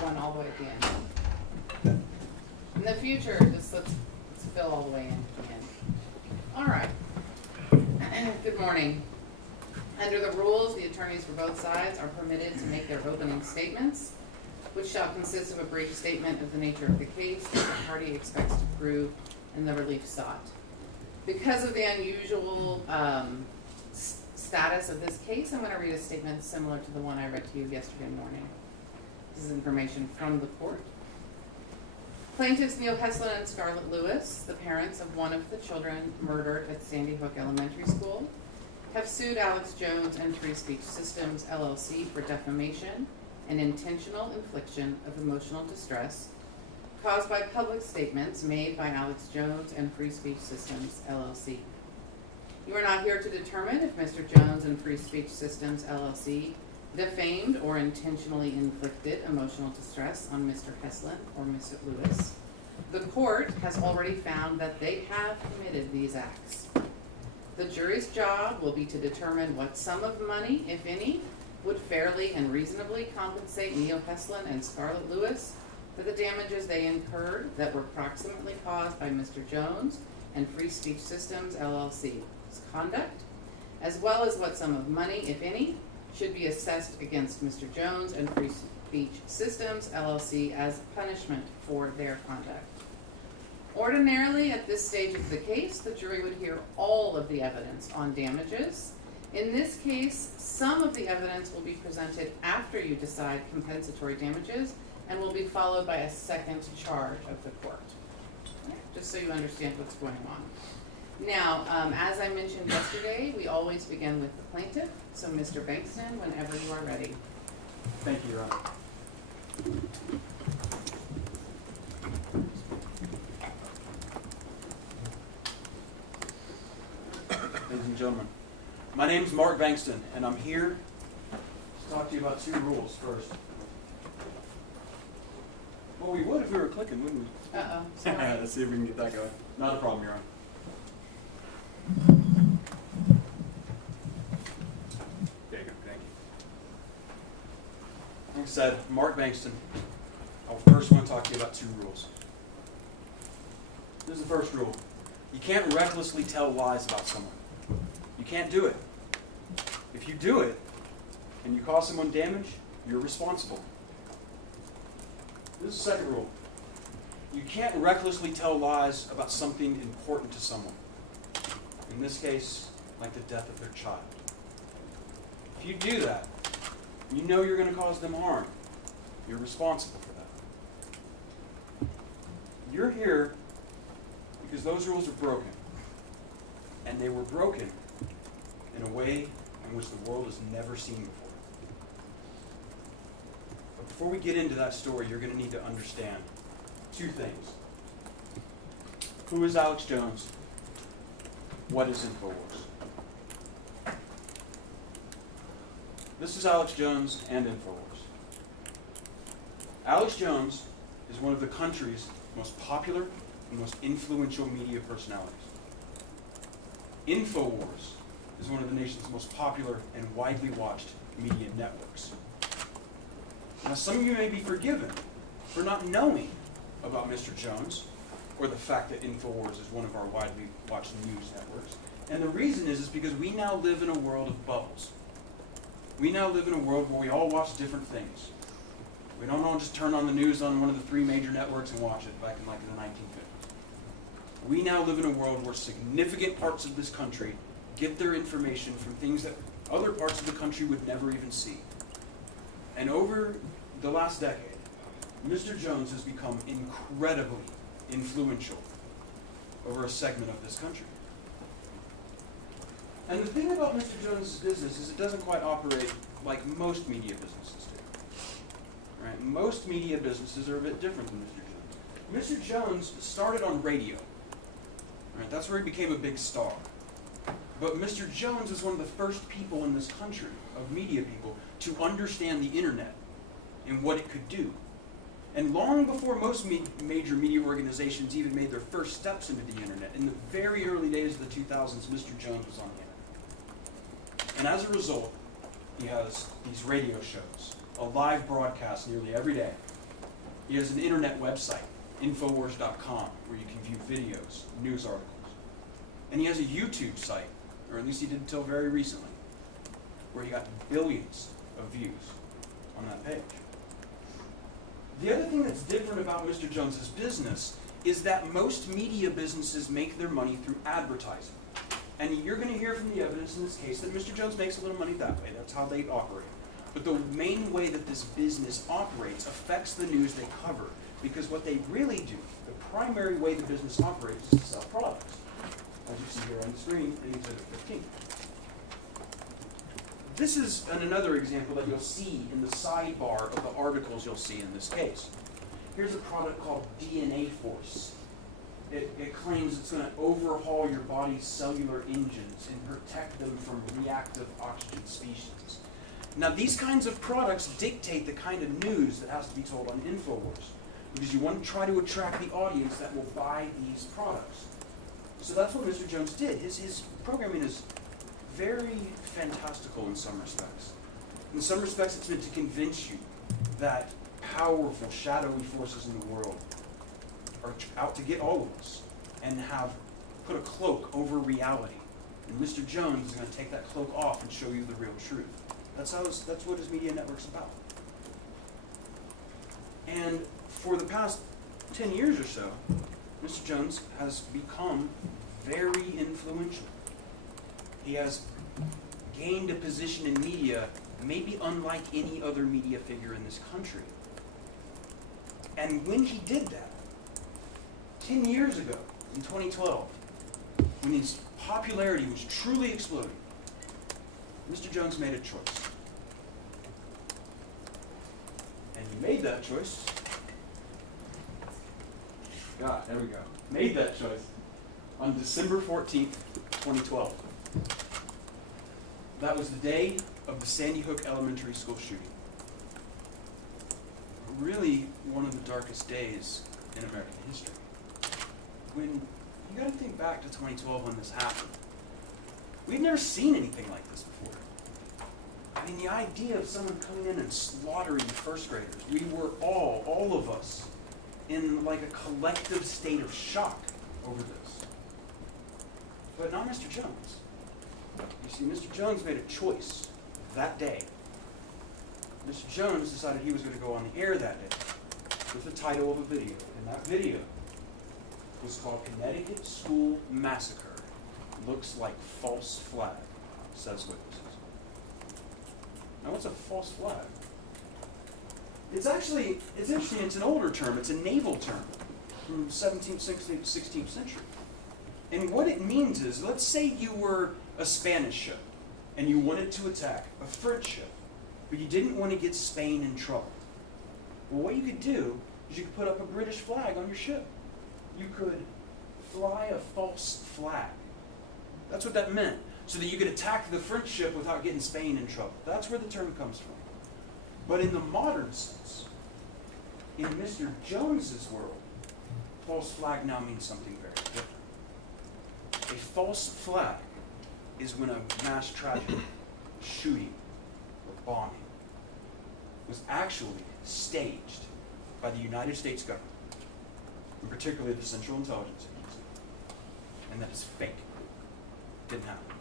one all the way at the end. In the future, just let's fill all the way in at the end. All right. Good morning. Under the rules, the attorneys for both sides are permitted to make their opening statements, which shall consist of a brief statement of the nature of the case that the party expects to prove and the relief sought. Because of the unusual status of this case, I'm going to read a statement similar to the one I read to you yesterday morning. This is information from the court. Plaintiffs Neil Heslin and Scarlett Lewis, the parents of one of the children murdered at Sandy Hook Elementary School, have sued Alex Jones and Free Speech Systems, LLC for defamation and intentional infliction of emotional distress caused by public statements made by Alex Jones and Free Speech Systems, LLC. You are not here to determine if Mr. Jones and Free Speech Systems, LLC defamed or intentionally inflicted emotional distress on Mr. Heslin or Mr. Lewis. The court has already found that they have committed these acts. The jury's job will be to determine what sum of money, if any, would fairly and reasonably compensate Neil Heslin and Scarlett Lewis for the damages they incurred that were proximately caused by Mr. Jones and Free Speech Systems, LLC's conduct, as well as what sum of money, if any, should be assessed against Mr. Jones and Free Speech Systems, LLC as punishment for their conduct. Ordinarily, at this stage of the case, the jury would hear all of the evidence on damages. In this case, some of the evidence will be presented after you decide compensatory damages and will be followed by a second charge of the court, just so you understand what's going on. Now, as I mentioned yesterday, we always begin with the plaintiff. So, Mr. Bankston, whenever you are ready. Thank you, Your Honor. Ladies and gentlemen, my name is Mark Bankston, and I'm here to talk to you about two rules first. Well, we would if we were clicking, wouldn't we? Uh-oh, sorry. Let's see if we can get that going. Not a problem, Your Honor. There you go, thank you. Like I said, Mark Bankston. I first want to talk to you about two rules. This is the first rule. You can't recklessly tell lies about someone. You can't do it. If you do it, and you cause someone damage, you're responsible. This is the second rule. You can't recklessly tell lies about something important to someone. In this case, like the death of their child. If you do that, you know you're going to cause them harm. You're responsible for that. You're here because those rules are broken. And they were broken in a way in which the world has never seen before. But before we get into that story, you're going to need to understand two things. Who is Alex Jones? What is InfoWars? This is Alex Jones and InfoWars. Alex Jones is one of the country's most popular and most influential media personalities. InfoWars is one of the nation's most popular and widely watched media networks. Now, some of you may be forgiven for not knowing about Mr. Jones or the fact that InfoWars is one of our widely watched news networks. And the reason is because we now live in a world of bubbles. We now live in a world where we all watch different things. We don't all just turn on the news on one of the three major networks and watch it back in like the 1950s. We now live in a world where significant parts of this country get their information from things that other parts of the country would never even see. And over the last decade, Mr. Jones has become incredibly influential over a segment of this country. And the thing about Mr. Jones' business is it doesn't quite operate like most media businesses do. Right? Most media businesses are a bit different than Mr. Jones. Mr. Jones started on radio. Right? That's where he became a big star. But Mr. Jones is one of the first people in this country, of media people, to understand the internet and what it could do. And long before most major media organizations even made their first steps into the internet, in the very early days of the 2000s, Mr. Jones was on the internet. And as a result, he has these radio shows, a live broadcast nearly every day, He has an internet website, Infowars.com, where you can view videos, news articles. And he has a YouTube site, or at least he did until very recently, where he got billions of views on that page. The other thing that's different about Mr. Jones's business is that most media businesses make their money through advertising. And you're going to hear from the evidence in this case that Mr. Jones makes a little money that way. That's how they operate. But the main way that this business operates affects the news they cover. Because what they really do, the primary way the business operates is to sell products. As you see here on the screen in Exhibit 15. This is another example that you'll see in the sidebar of the articles you'll see in this case. Here's a product called DNA Force. It claims it's going to overhaul your body's cellular engines and protect them from reactive oxygen species. Now, these kinds of products dictate the kind of news that has to be told on InfoWars, because you want to try to attract the audience that will buy these products. So that's what Mr. Jones did. His programming is very fantastical in some respects. In some respects, it's meant to convince you that powerful, shadowy forces in the world are out to get all of us and have put a cloak over reality. And Mr. Jones is going to take that cloak off and show you the real truth. That's what his media network's about. And for the past 10 years or so, Mr. Jones has become very influential. He has gained a position in media maybe unlike any other media figure in this country. And when he did that, 10 years ago, in 2012, when his popularity was truly exploding, Mr. Jones made a choice. And he made that choice. There we go. Made that choice on December 14th, 2012. That was the day of the Sandy Hook Elementary School shooting. Really one of the darkest days in American history. When you got to think back to 2012 when this happened. We'd never seen anything like this before. I mean, the idea of someone coming in and slaughtering first graders, we were all of us, in like a collective state of shock over this. But not Mr. Jones. You see, Mr. Jones made a choice that day. Mr. Jones decided he was going to go on the air that day with the title of a video. And that video was called Connecticut School Massacre. Looks like false flag, says witnesses. Now, what's a false flag? It's interesting, it's an older term. It's a naval term from 17th, 16th century. And what it means is, let's say you were a Spanish ship and you wanted to attack a French ship, but you didn't want to get Spain in trouble. Well, what you could do is you could put up a British flag on your ship. You could fly a false flag. That's what that meant, so that you could attack the French ship without getting Spain in trouble. That's where the term comes from. But in the modern sense, in Mr. Jones's world, false flag now means something very different. A false flag is when a mass tragedy, shooting, or bombing was actually staged by the United States government, and particularly the Central Intelligence Agency, and that is fake. Didn't happen.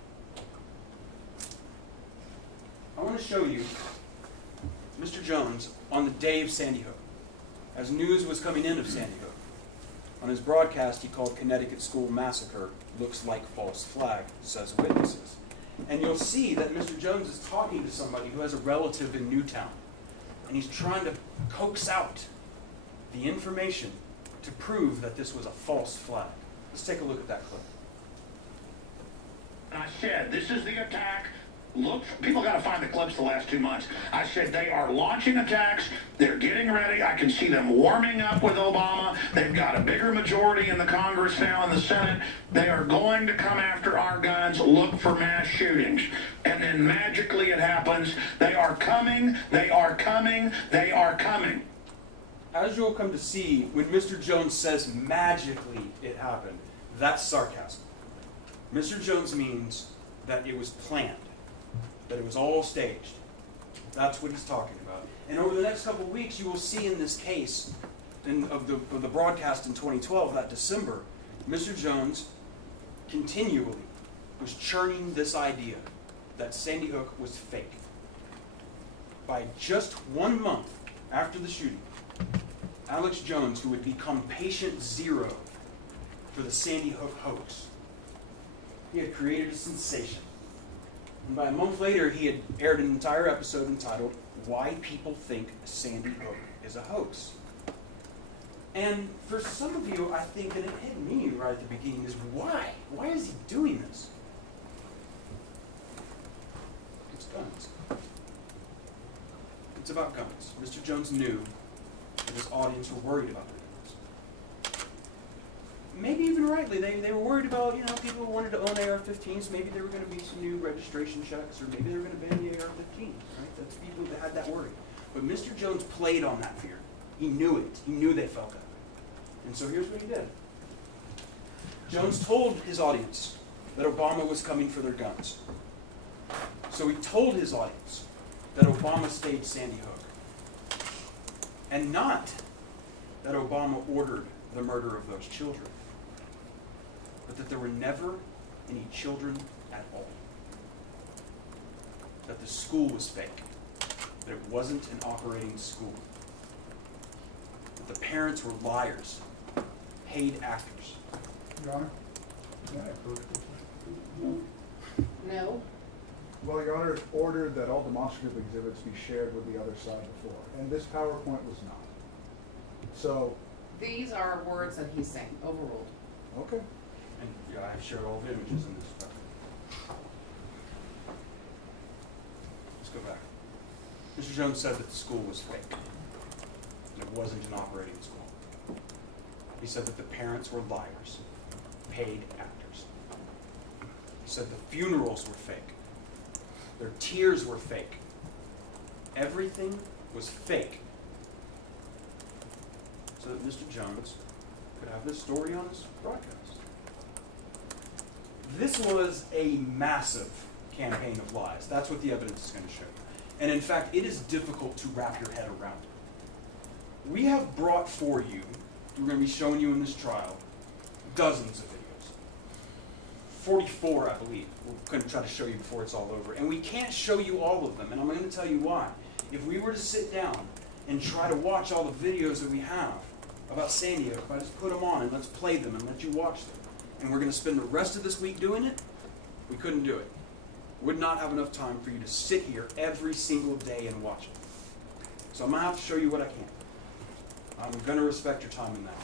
I want to show you Mr. Jones on the day of Sandy Hook, as news was coming in of Sandy Hook. On his broadcast, he called Connecticut School Massacre looks like false flag, says witnesses. And you'll see that Mr. Jones is talking to somebody who has a relative in Newtown, and he's trying to coax out the information to prove that this was a false flag. Let's take a look at that clip. I said, this is the attack. Look, people got to find the clips the last 2 months. I said they are launching attacks. They're getting ready. I can see them warming up with Obama. They've got a bigger majority in the Congress now, in the Senate. They are going to come after our guns, look for mass shootings. And then magically it happens. They are coming. They are coming. They are coming. As you'll come to see, when Mr. Jones says magically it happened, that's sarcasm. Mr. Jones means that it was planned, that it was all staged. That's what he's talking about. And over the next couple of weeks, you will see in this case of the broadcast in 2012, that December, Mr. Jones continually was churning this idea that Sandy Hook was fake. By just 1 month after the shooting, Alex Jones, who would become patient zero for the Sandy Hook hoax, he had created a sensation. And by a month later, he had aired an entire episode entitled, "Why People Think Sandy Hook is a Hoax." And for some of you, I think that it hit me right at the beginning is why? Why is he doing this? It's guns. It's about guns. Mr. Jones knew that his audience were worried about their guns. Maybe even rightly, they were worried about, people who wanted to own AR-15s. Maybe there were going to be some new registration checks, or maybe they were going to ban the AR-15s, right? That's people that had that worry. But Mr. Jones played on that fear. He knew it. He knew they felt that way. And so here's what he did. Jones told his audience that Obama was coming for their guns. So he told his audience that Obama staged Sandy Hook. And not that Obama ordered the murder of those children, but that there were never any children at all. That the school was fake. That it wasn't an operating school. That the parents were liars, paid actors. Your Honor? May I approve this? No? Well, Your Honor, it's ordered that all demonstrative exhibits be shared with the other side before, and this PowerPoint was not. So, These are words that he's saying, overruled. okay. And yeah, I've shared all the images in this stuff. Let's go back. Mr. Jones said that the school was fake. And it wasn't an operating school. He said that the parents were liars, paid actors. He said the funerals were fake. Their tears were fake. Everything was fake. So that Mr. Jones could have this story on his broadcast. This was a massive campaign of lies. That's what the evidence is going to show you. And in fact, it is difficult to wrap your head around it. We have brought for you, we're going to be showing you in this trial, dozens of videos. 44, I believe. We're going to try to show you before it's all over. And we can't show you all of them, and I'm going to tell you why. If we were to sit down and try to watch all the videos that we have about Sandy Hook, if I just put them on and let's play them and let you watch them, and we're going to spend the rest of this week doing it, we couldn't do it. Would not have enough time for you to sit here every single day and watch it. So I'm going to have to show you what I can. I'm going to respect your time in that.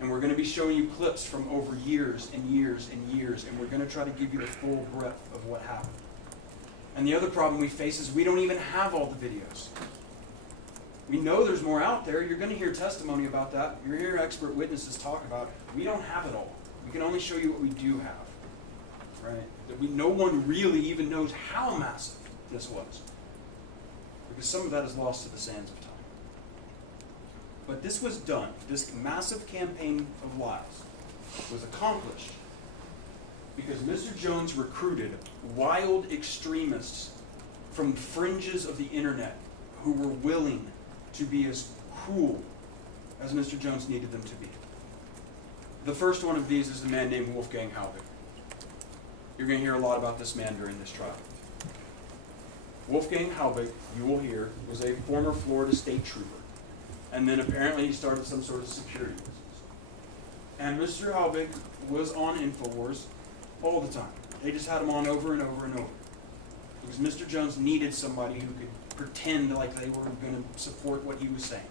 And we're going to be showing you clips from over years and years and years, and we're going to try to give you the full breadth of what happened. And the other problem we face is we don't even have all the videos. We know there's more out there. You're going to hear testimony about that. You're going to hear expert witnesses talk about it. We don't have it all. We can only show you what we do have. Right? That no one really even knows how massive this was. Because some of that is lost to the sands of time. But this was done. This massive campaign of lies was accomplished because Mr. Jones recruited wild extremists from the fringes of the internet who were willing to be as cruel as Mr. Jones needed them to be. The first one of these is a man named Wolfgang Halbig. You're going to hear a lot about this man during this trial. Wolfgang Halbig, you will hear, was a former Florida state trooper. And then apparently he started some sort of security business. And Mr. Halbig was on InfoWars all the time. They just had him on over and over and over. Because Mr. Jones needed somebody who could pretend like they were going to support what he was saying.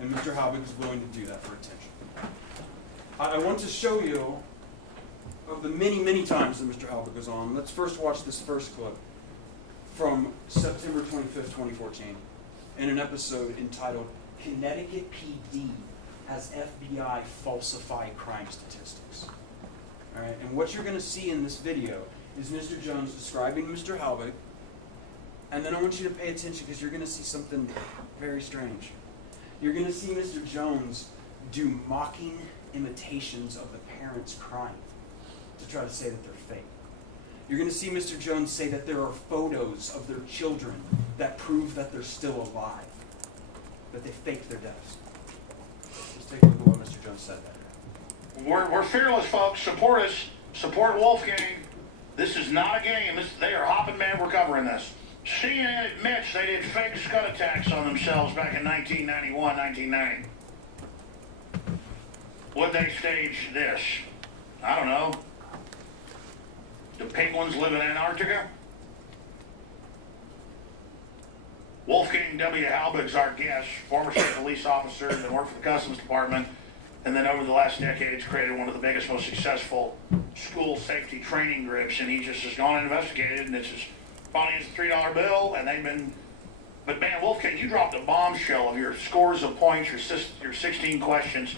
And Mr. Halbig was willing to do that for attention. I want to show you of the many, many times that Mr. Halbig was on. Let's first watch this first clip from September 25th, 2014, in an episode entitled, "Connecticut PD has FBI falsify crime statistics." All right, and what you're going to see in this video is Mr. Jones describing Mr. Halbig, and then I want you to pay attention because you're going to see something very strange. You're going to see Mr. Jones do mocking imitations of the parents crying to try to say that they're fake. You're going to see Mr. Jones say that there are photos of their children that prove that they're still alive, that they faked their deaths. Let's take a look at what Mr. Jones said there. We're fearless, folks. Support us. Support Wolfgang. This is not a game. They are hopping mad. We're covering this. CNN admits they did fake scud attacks on themselves back in 1991, 1990. Would they stage this? I don't know. Do penguins live in Antarctica? Wolfgang W. Halbig's our guest, former state police officer, then worked for the Customs Department, and then over the last decades created one of the biggest, most successful school safety training groups, and he just has gone and investigated, and it's as funny as a $3 bill, and they've been... But man, Wolfgang, you dropped a bombshell of your scores of points, your 16 questions.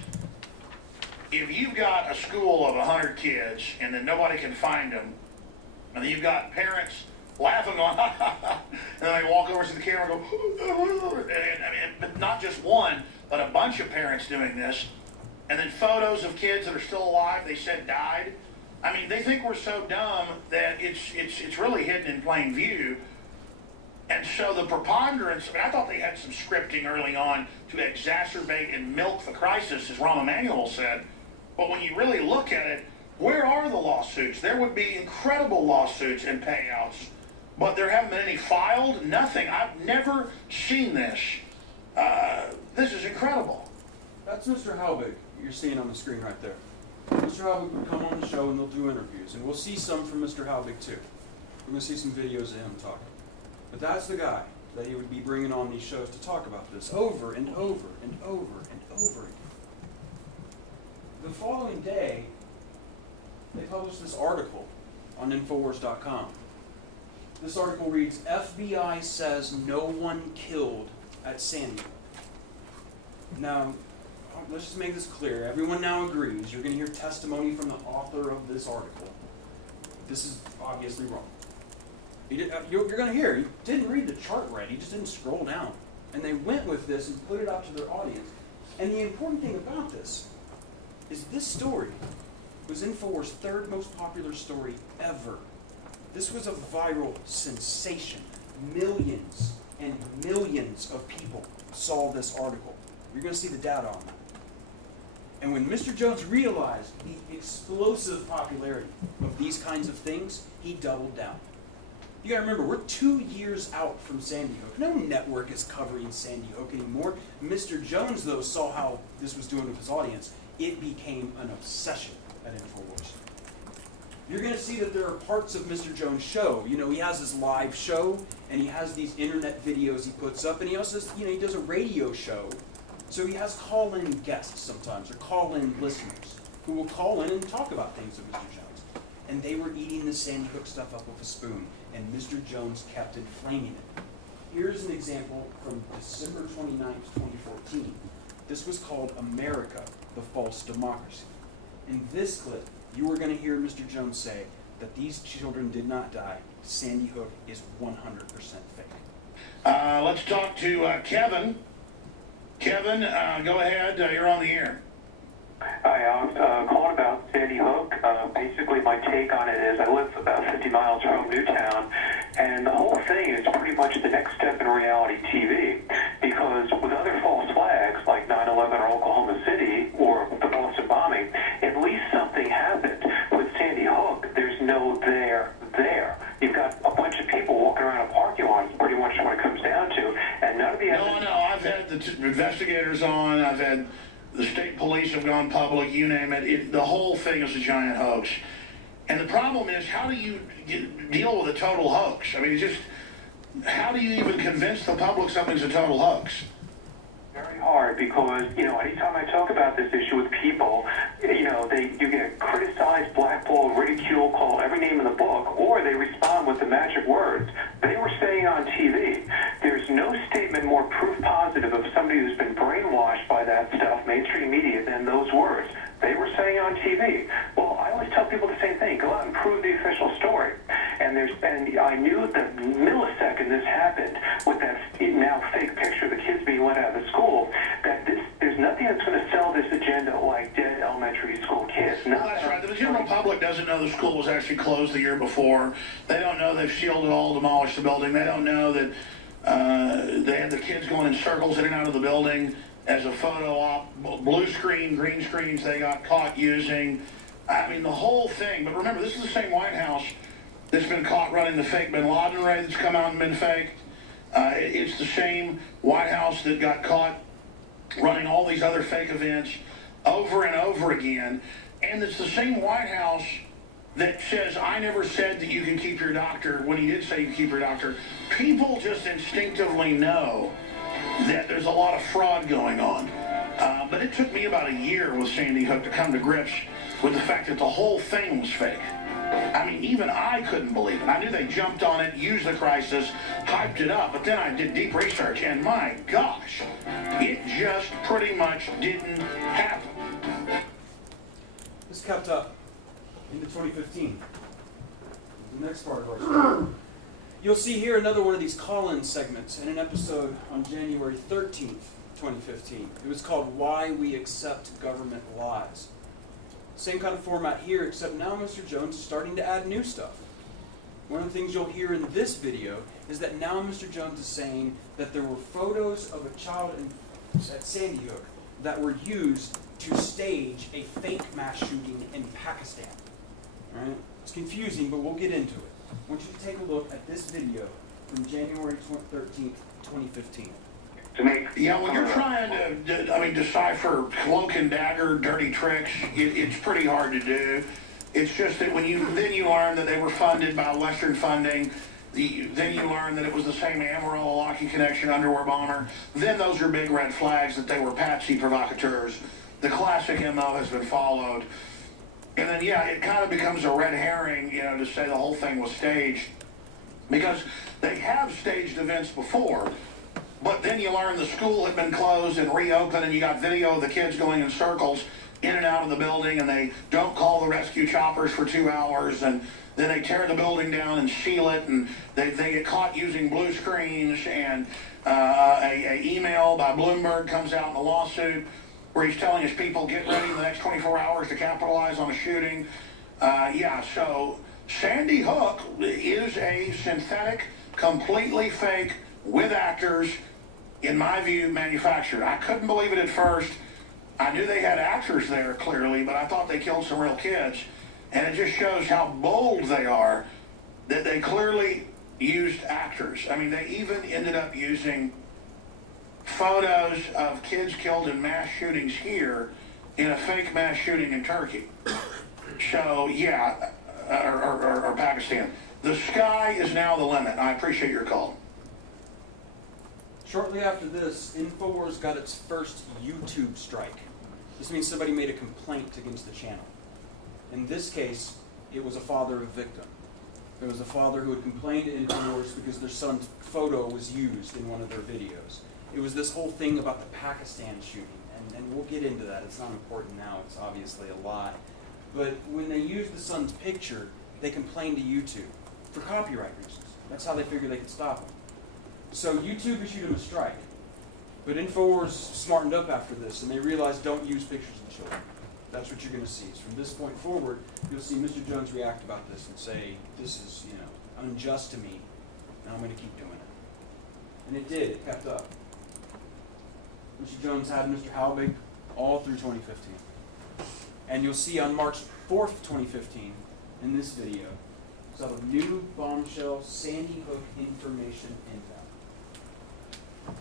If you've got a school of 100 kids, and then nobody can find them, and then you've got parents laughing on, and then they walk over to the camera and go, and not just one, but a bunch of parents doing this, and then photos of kids that are still alive, they said died. I mean, they think we're so dumb that it's really hidden in plain view. And so the preponderance, I mean, I thought they had some scripting early on to exacerbate and milk the crisis, as Rahm Emanuel said. But when you really look at it, where are the lawsuits? There would be incredible lawsuits and payouts, but there haven't been any filed, nothing. I've never seen this. This is incredible. That's Mr. Halbig you're seeing on the screen right there. Mr. Halbig would come on the show and they'll do interviews, and we'll see some from Mr. Halbig too. We're going to see some videos of him talking. But that's the guy that he would be bringing on these shows to talk about this over and over and over and over again. The following day, they published this article on Infowars.com. This article reads, FBI says no one killed at Sandy. Now, let's just make this clear. Everyone now agrees. You're going to hear testimony from the author of this article. This is obviously wrong. You're going to hear, he didn't read the chart right. He just didn't scroll down. And they went with this and put it out to their audience. And the important thing about this is this story was Infowars' third most popular story ever. This was a viral sensation. Millions and millions of people saw this article. You're going to see the data on that. And when Mr. Jones realized the explosive popularity of these kinds of things, he doubled down. You gotta remember, we're 2 years out from Sandy Hook. No network is covering Sandy Hook anymore. Mr. Jones, though, saw how this was doing with his audience. It became an obsession at InfoWars. You're gonna see that there are parts of Mr. Jones' show. You know, he has his live show, and he has these internet videos he puts up, and he also, he does a radio show. So he has call-in guests sometimes, or call-in listeners, who will call in and talk about things with Mr. Jones. And they were eating the Sandy Hook stuff up with a spoon, and Mr. Jones kept inflaming it. Here's an example from December 29th, 2014. This was called America, the False Democracy. In this clip, you are going to hear Mr. Jones say that these children did not die. Sandy Hook is 100% fake. Let's talk to Kevin. Kevin, go ahead. You're on the air. Hi, I was calling about Sandy Hook. Basically, my take on it is I live about 50 miles from Newtown, and the whole thing is pretty much the next step in reality TV, because with other false flags like 9/11 or Oklahoma City or the Boston bombing, at least something happened. With Sandy Hook, there's no there. You've got a bunch of people walking around a parking lot, is pretty much what it comes down to, and none of the evidence... No, I've had the investigators on, I've had the state police have gone public, you name it. The whole thing is a giant hoax. And the problem is, how do you deal with a total hoax? I mean, it's just, how do you even convince the public something's a total hoax? Very hard, because, anytime I talk about this issue with people, you get criticized, blackballed, ridiculed, called every name in the book, or they respond with the magic words. They were saying on TV, there's no statement more proof positive of somebody who's been brainwashed by that stuff, mainstream media, than those words. They were saying on TV. Well, I always tell people the same thing. Go out and prove the official story. And I knew the millisecond this happened with that now fake picture of the kids being let out of the school, that there's nothing that's going to sell this agenda like dead elementary school kids. Well, that's right. general public doesn't know the school was actually closed the year before. They don't know they've shielded all, demolished the building. They don't know that they had the kids going in circles in and out of the building as a photo op, blue screen, green screens they got caught using. I mean, the whole thing. But remember, this is the same White House that's been caught running the fake bin Laden raid that's come out and been faked. It's the same White House that got caught running all these other fake events over and over again. And it's the same White House that says, I never said that you can keep your doctor, when he did say you can keep your doctor. People just instinctively know that there's a lot of fraud going on. But it took me about a year with Sandy Hook to come to grips with the fact that the whole thing was fake. I mean, even I couldn't believe it. I knew they jumped on it, used the crisis, hyped it up, but then I did deep research, and my gosh, it just pretty much didn't happen. This kept up into 2015. The next part of our story. You'll see here another one of these call-in segments in an episode on January 13th, 2015. It was called Why We Accept Government Lies. Same kind of format here, except now Mr. Jones is starting to add new stuff. One of the things you'll hear in this video is that now Mr. Jones is saying that there were photos of a child at Sandy Hook that were used to stage a fake mass shooting in Pakistan. All right? It's confusing, but we'll get into it. I want you to take a look at this video from January 13th, 2015. Yeah, when you're trying to, decipher cloak and dagger, dirty tricks, it's pretty hard to do. It's just that when you learn that they were funded by Western funding, then you learn that it was the same Amarillo Lockheed Connection underwear bomber. Then those are big red flags that they were patsy provocateurs. The classic MO has been followed. And then, yeah, it kind of becomes a red herring, to say the whole thing was staged. Because they have staged events before. But then you learn the school had been closed and reopened, and you got video of the kids going in circles in and out of the building, and they don't call the rescue choppers for 2 hours, and then they tear the building down and seal it, and they get caught using blue screens, and a email by Bloomberg comes out in a lawsuit where he's telling his people, get ready in the next 24 hours to capitalize on a shooting. So Sandy Hook is a synthetic, completely fake, with actors, in my view, manufactured. I couldn't believe it at first. I knew they had actors there, clearly, but I thought they killed some real kids. And it just shows how bold they are, that they clearly used actors. I mean, they even ended up using photos of kids killed in mass shootings here in a fake mass shooting in Turkey. So, yeah, or Pakistan. The sky is now the limit. I appreciate your call. Shortly after this, InfoWars got its first YouTube strike. This means somebody made a complaint against the channel. In this case, it was a father of a victim. There was a father who had complained to InfoWars because their son's photo was used in one of their videos. It was this whole thing about the Pakistan shooting, and we'll get into that. It's not important now. It's obviously a lie. But when they used the son's picture, they complained to YouTube for copyright reasons. That's how they figured they could stop him. So YouTube issued him a strike. But InfoWars smartened up after this, and they realized don't use pictures of children. That's what you're going to see. So from this point forward, you'll see Mr. Jones react about this and say, this is, unjust to me, and I'm going to keep doing it. And it did. It kept up. Mr. Jones had Mr. Halbig all through 2015. And you'll see on March 4th, 2015, in this video, it's of a new bombshell Sandy Hook information intel.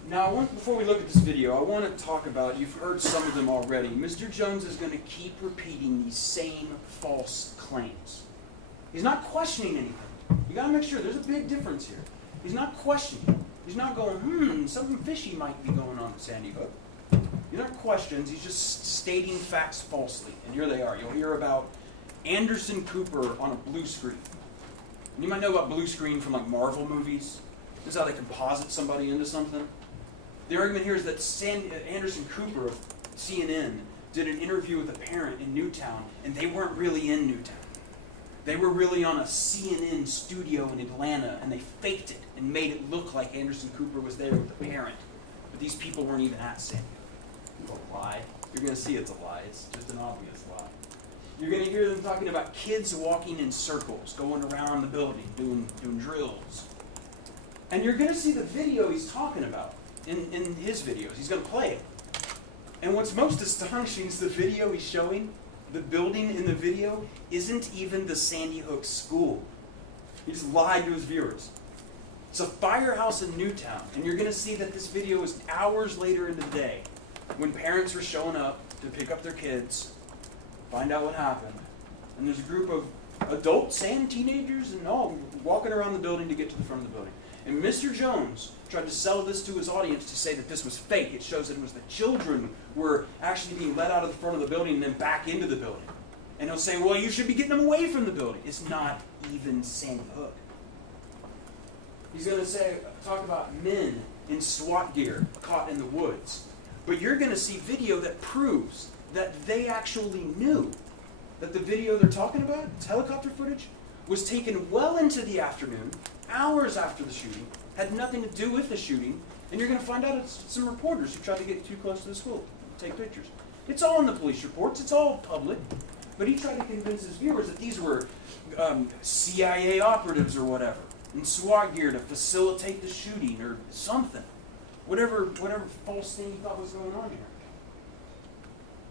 Now, before we look at this video, I want to talk about, you've heard some of them already. Mr. Jones is going to keep repeating these same false claims. He's not questioning anything. You got to make sure there's a big difference here. He's not questioning. He's not going, something fishy might be going on at Sandy Hook. These aren't questions. He's just stating facts falsely. And here they are. You'll hear about Anderson Cooper on a blue screen. And you might know about blue screen from like Marvel movies. This is how they composite somebody into something. The argument here is that Anderson Cooper of CNN did an interview with a parent in Newtown, and they weren't really in Newtown. They were really on a CNN studio in Atlanta, and they faked it and made it look like Anderson Cooper was there with the parent. But these people weren't even at Sandy Hook. It's a lie. You're going to see it's a lie. It's just an obvious lie. You're going to hear them talking about kids walking in circles, going around the building, doing drills. And you're going to see the video he's talking about in his videos. He's going to play it. And what's most astonishing is the video he's showing, the building in the video, isn't even the Sandy Hook school. He just lied to his viewers. It's a firehouse in Newtown. And you're going to see that this video is hours later in the day when parents are showing up to pick up their kids, find out what happened. And there's a group of adults and teenagers and all walking around the building to get to the front of the building. And Mr. Jones tried to sell this to his audience to say that this was fake. It shows that it was the children were actually being let out of the front of the building and then back into the building. And he'll say, well, you should be getting them away from the building. It's not even Sandy Hook. He's going to talk about men in SWAT gear caught in the woods. But you're going to see video that proves that they actually knew that the video they're talking about, it's helicopter footage, was taken well into the afternoon, hours after the shooting, had nothing to do with the shooting, and you're going to find out it's some reporters who tried to get too close to the school, take pictures. It's all in the police reports, it's all public, but he tried to convince his viewers that these were CIA operatives or whatever, in SWAT gear to facilitate the shooting or something. Whatever false thing he thought was going on here.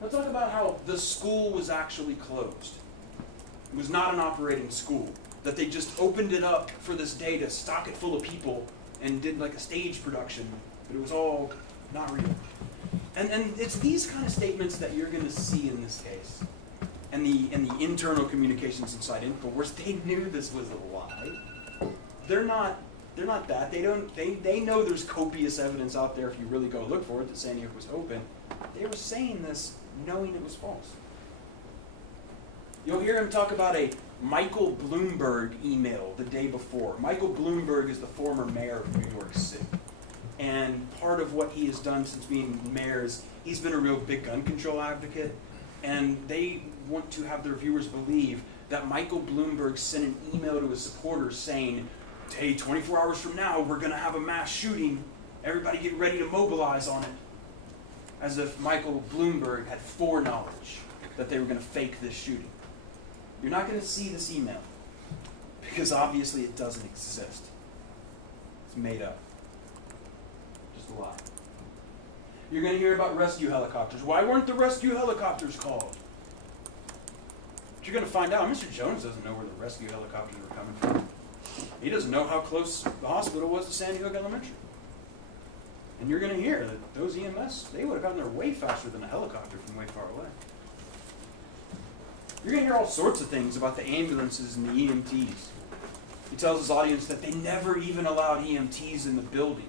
Let's talk about how the school was actually closed. It was not an operating school. That they just opened it up for this day to stock it full of people and did like a stage production, but it was all not real. And it's these kind of statements that you're going to see in this case. And the internal communications inside InfoWars, they knew this was a lie. They're not that. They know there's copious evidence out there if you really go look for it that Sandy Hook was open. They were saying this knowing it was false. You'll hear him talk about a Michael Bloomberg email the day before. Michael Bloomberg is the former mayor of New York City. And part of what he has done since being mayor is he's been a real big gun control advocate. And they want to have their viewers believe that Michael Bloomberg sent an email to his supporters saying, hey, 24 hours from now, we're going to have a mass shooting. Everybody get ready to mobilize on it. As if Michael Bloomberg had foreknowledge that they were going to fake this shooting. You're not going to see this email because obviously it doesn't exist. It's made up. Just a lie. You're going to hear about rescue helicopters. Why weren't the rescue helicopters called? But you're going to find out Mr. Jones doesn't know where the rescue helicopters were coming from. He doesn't know how close the hospital was to Sandy Hook Elementary. And you're going to hear that those EMS, they would have gotten there way faster than a helicopter from way far away. You're going to hear all sorts of things about the ambulances and the EMTs. He tells his audience that they never even allowed EMTs in the building.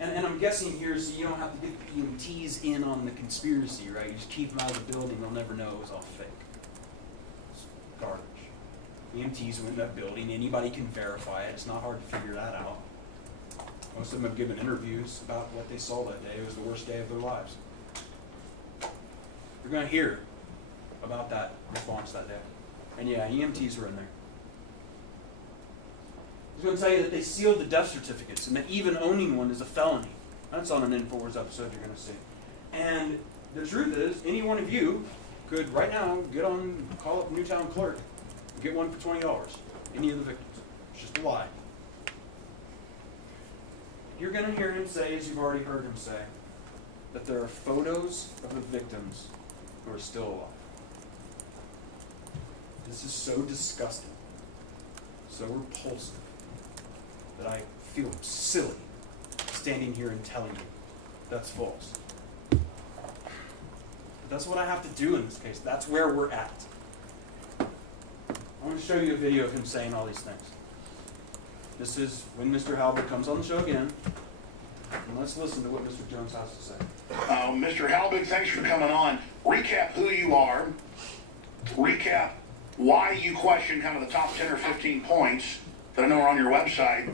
And I'm guessing here so you don't have to get the EMTs in on the conspiracy, right? You just keep them out of the building, they'll never know it was all fake. It's garbage. EMTs went in that building, anybody can verify it, it's not hard to figure that out. Most of them have given interviews about what they saw that day. It was the worst day of their lives. You're going to hear about that response that day. And yeah, EMTs were in there. He's going to tell you that they sealed the death certificates and that even owning one is a felony. That's on an InfoWars episode you're going to see. And the truth is, any one of you could right now call up Newtown Clerk and get one for $20. Any of the victims. It's just a lie. You're going to hear him say, as you've already heard him say, that there are photos of the victims who are still alive. This is so disgusting, so repulsive, that I feel silly standing here and telling you that's false. But that's what I have to do in this case. That's where we're at. I want to show you a video of him saying all these things. This is when Mr. Halbert comes on the show again. And let's listen to what Mr. Jones has to say. Mr. Halbig, thanks for coming on. Recap who you are. Recap why you question kind of the top 10 or 15 points that I know are on your website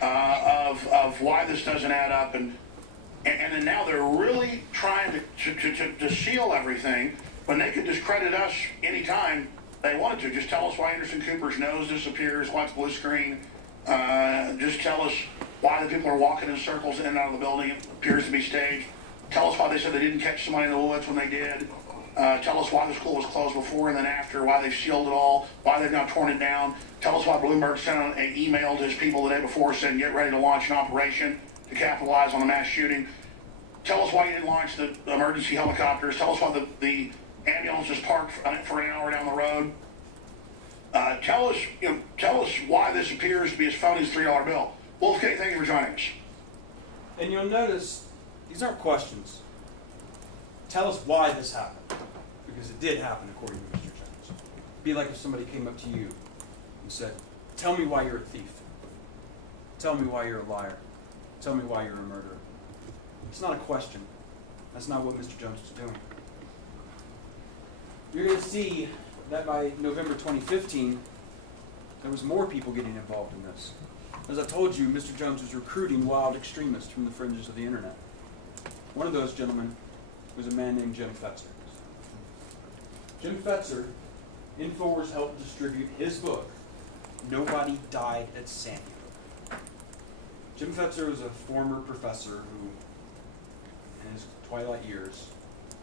of why this doesn't add up. And then now they're really trying to seal everything when they could discredit us anytime they wanted to. Just tell us why Anderson Cooper's nose disappears, why it's blue screen. Just tell us why the people are walking in circles in and out of the building. It appears to be staged. Tell us why they said they didn't catch somebody in the woods when they did. Tell us why the school was closed before and then after, why they've sealed it all, why they've now torn it down. Tell us why Bloomberg sent an email to his people the day before saying, get ready to launch an operation to capitalize on the mass shooting. Tell us why you didn't launch the emergency helicopters. Tell us why the ambulance was parked for an hour down the road. Tell us why this appears to be as phony as a $3 bill. Wolf K, thank you for joining us. And you'll notice these aren't questions. Tell us why this happened, because it did happen according to Mr. Jones. It'd be like if somebody came up to you and said, tell me why you're a thief. Tell me why you're a liar. Tell me why you're a murderer. It's not a question. That's not what Mr. Jones was doing. You're going to see that by November 2015, there was more people getting involved in this. As I told you, Mr. Jones was recruiting wild extremists from the fringes of the internet. One of those gentlemen was a man named Jim Fetzer. Jim Fetzer, InfoWars helped distribute his book, Nobody Died at Sandy Hook. Jim Fetzer was a former professor who, in his twilight years,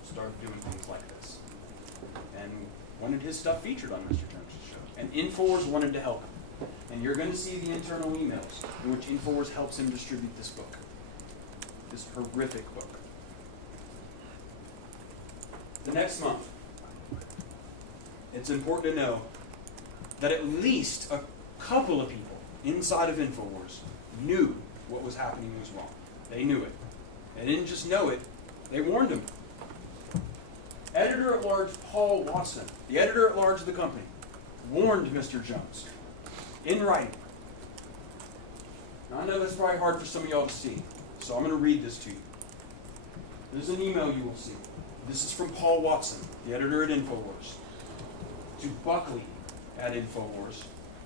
started doing things like this and wanted his stuff featured on Mr. Jones' show. And InfoWars wanted to help him. And you're going to see the internal emails in which InfoWars helps him distribute this book, this horrific book. The next month, it's important to know that at least a couple of people inside of InfoWars knew what was happening was wrong. They knew it. They didn't just know it, they warned him. Editor-at-large Paul Watson, the editor-at-large of the company, warned Mr. Jones in writing. Now, I know that's probably hard for some of y'all to see, so I'm going to read this to you. There's an email you will see. This is from Paul Watson, the editor at InfoWars, to Buckley at InfoWars,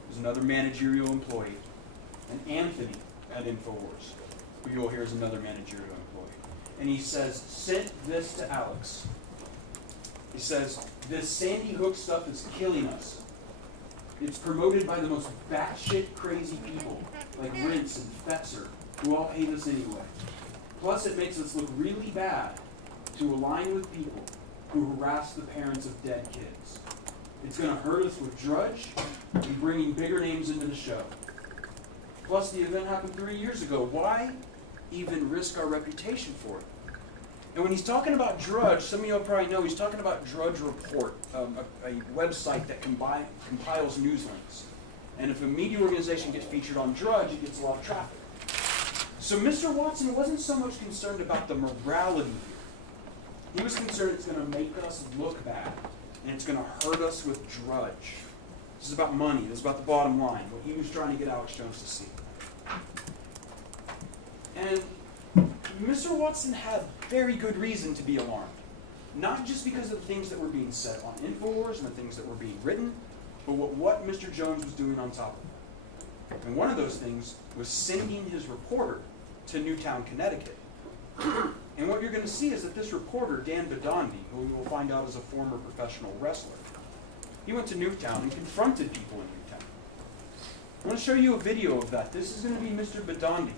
who's another managerial employee, and Anthony at InfoWars, who you'll hear is another managerial employee. And he says, sent this to Alex. He says, this Sandy Hook stuff is killing us. It's promoted by the most batshit crazy people, like Rince and Fetzer, who all hate us anyway. Plus, it makes us look really bad to align with people who harass the parents of dead kids. It's going to hurt us with Drudge and bringing bigger names into the show. Plus, the event happened 3 years ago. Why even risk our reputation for it? And when he's talking about Drudge, some of you will probably know he's talking about Drudge Report, a website that compiles news links. And if a media organization gets featured on Drudge, it gets a lot of traffic. So Mr. Watson wasn't so much concerned about the morality here. He was concerned it's going to make us look bad, and it's going to hurt us with Drudge. This is about money. This is about the bottom line, what he was trying to get Alex Jones to see. And Mr. Watson had very good reason to be alarmed. Not just because of the things that were being said on InfoWars and the things that were being written, but what Mr. Jones was doing on top of it. And one of those things was sending his reporter to Newtown, Connecticut. And what you're going to see is that this reporter, Dan Badandi, who we will find out is a former professional wrestler, he went to Newtown and confronted people in Newtown. I want to show you a video of that. This is going to be Mr. Badandi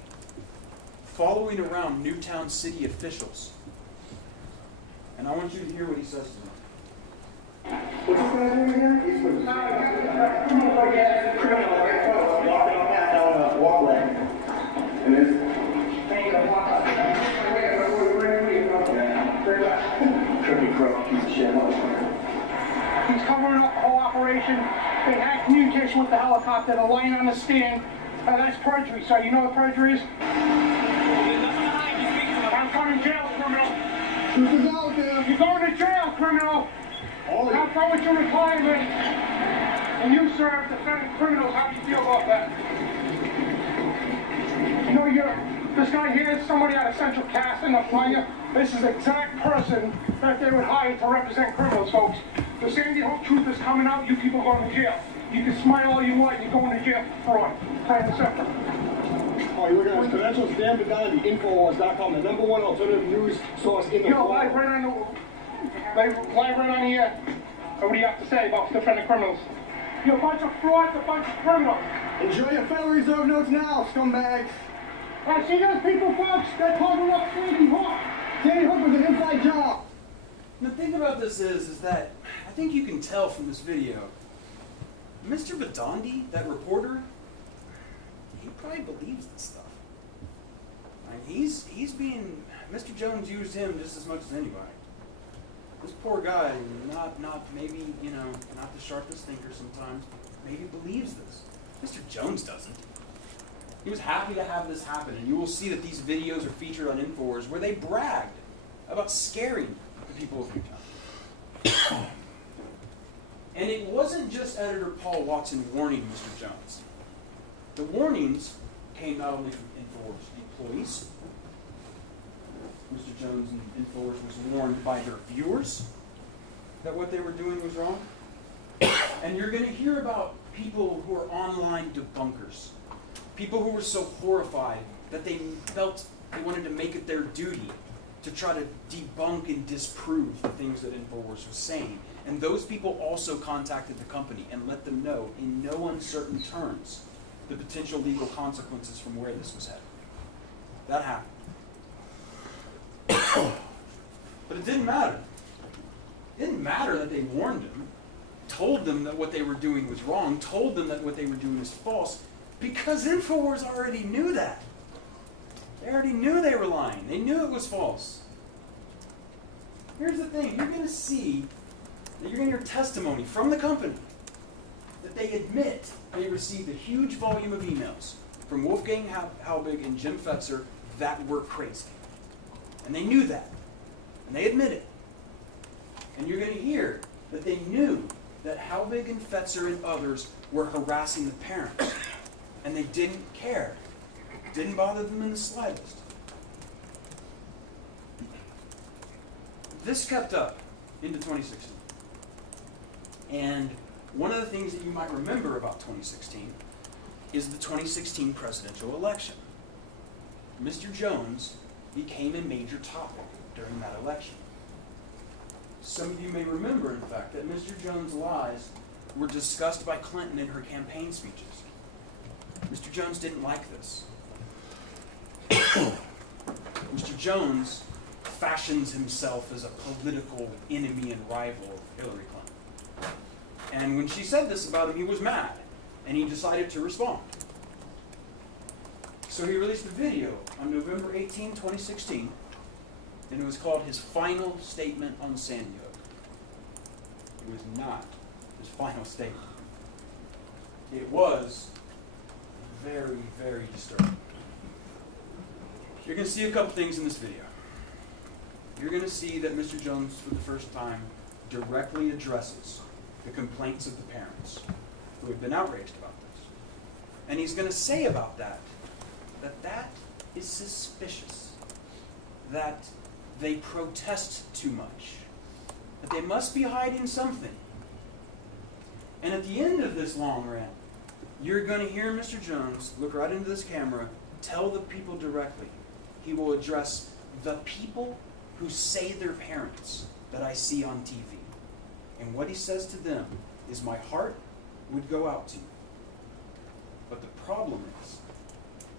following around Newtown city officials. And I want you to hear what he says to them. What's this guy's name again? He's with criminal walking on that down a walkway. And it's trippy crook, piece of shit. He's covering up the whole operation. They had communication with the helicopter. They're lying on the stand. That's perjury, sir. You know what perjury is? I'm going to jail, criminal. Truth is out there. You're going to jail, criminal. Have fun with your retirement. And you, sir, defending criminals. How do you feel about that? You know, this guy here is somebody out of Central Casting, up Playa. This is the exact person that they would hire to represent criminals, folks. The Sandy Hook truth is coming out. You people are going to jail. You can smile all you want. You're going to jail for fraud. Plain and simple. Oh, you look at his credentials, Dan Badandi, Infowars.com, the #1 alternative news source in the world. Live right on here. What do you have to say about defending criminals? You're a bunch of frauds, a bunch of criminals. Enjoy your Federal Reserve notes now, scumbags. I see those people, folks, that cover up Sandy Hook. Sandy Hook was an inside job. Now think about about this is that I think you can tell from this video, Mr. Badandi, that reporter, he probably believes this stuff. I mean, he's being, Mr. Jones used him just as much as anybody. This poor guy, not maybe, you know, not the sharpest thinker sometimes, maybe believes this. Mr. Jones doesn't. He was happy to have this happen, and you will see that these videos are featured on InfoWars where they bragged about scaring the people of Newtown. And it wasn't just editor Paul Watson warning Mr. Jones. The warnings came not only from InfoWars employees. Mr. Jones and InfoWars was warned by their viewers that what they were doing was wrong. And you're going to hear about people who are online debunkers. People who were so horrified that they felt they wanted to make it their duty to try to debunk and disprove the things that InfoWars was saying. And those people also contacted the company and let them know in no uncertain terms the potential legal consequences from where this was headed. That happened. But it didn't matter. It didn't matter that they warned them, told them that what they were doing was wrong, told them that what they were doing was false, because InfoWars already knew that. They already knew they were lying. They knew it was false. Here's the thing. You're going to see that you're going to hear testimony from the company that they admit they received a huge volume of emails from Wolfgang Halbig and Jim Fetzer that were crazy. And they knew that. And they admit it. And you're going to hear that they knew that Halbig and Fetzer and others were harassing the parents. And they didn't care. Didn't bother them in the slightest. This kept up into 2016. And one of the things that you might remember about 2016 is the 2016 presidential election. Mr. Jones became a major topic during that election. Some of you may remember, in fact, that Mr. Jones' lies were discussed by Clinton in her campaign speeches. Mr. Jones didn't like this. Mr. Jones fashions himself as a political enemy and rival of Hillary Clinton. And when she said this about him, he was mad, and he decided to respond. So he released a video on November 18, 2016, and it was called his final statement on Sandy Hook. It was not his final statement. It was very, very disturbing. You're going to see a couple things in this video. You're going to see that Mr. Jones, for the first time, directly addresses the complaints of the parents who had been outraged about this. And he's going to say about that is suspicious, that they protest too much, that they must be hiding something. And at the end of this long rant, you're going to hear Mr. Jones look right into this camera, tell the people directly. He will address the people who say they're parents that I see on TV. And what he says to them is, my heart would go out to you. But the problem is,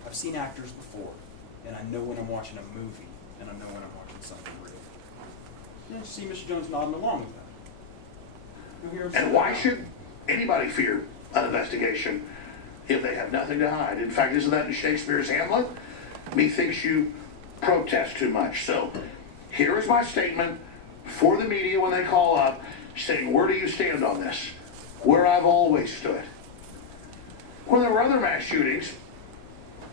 I've seen actors before, and I know when I'm watching a movie, and I know when I'm watching something real. You see Mr. Jones nodding along with that. You'll hear him say And why should anybody fear an investigation if they have nothing to hide? In fact, isn't that in Shakespeare's Hamlet? Methinks you protest too much. So here is my statement for the media when they call up, saying, where do you stand on this? Where I've always stood. When there were other mass shootings,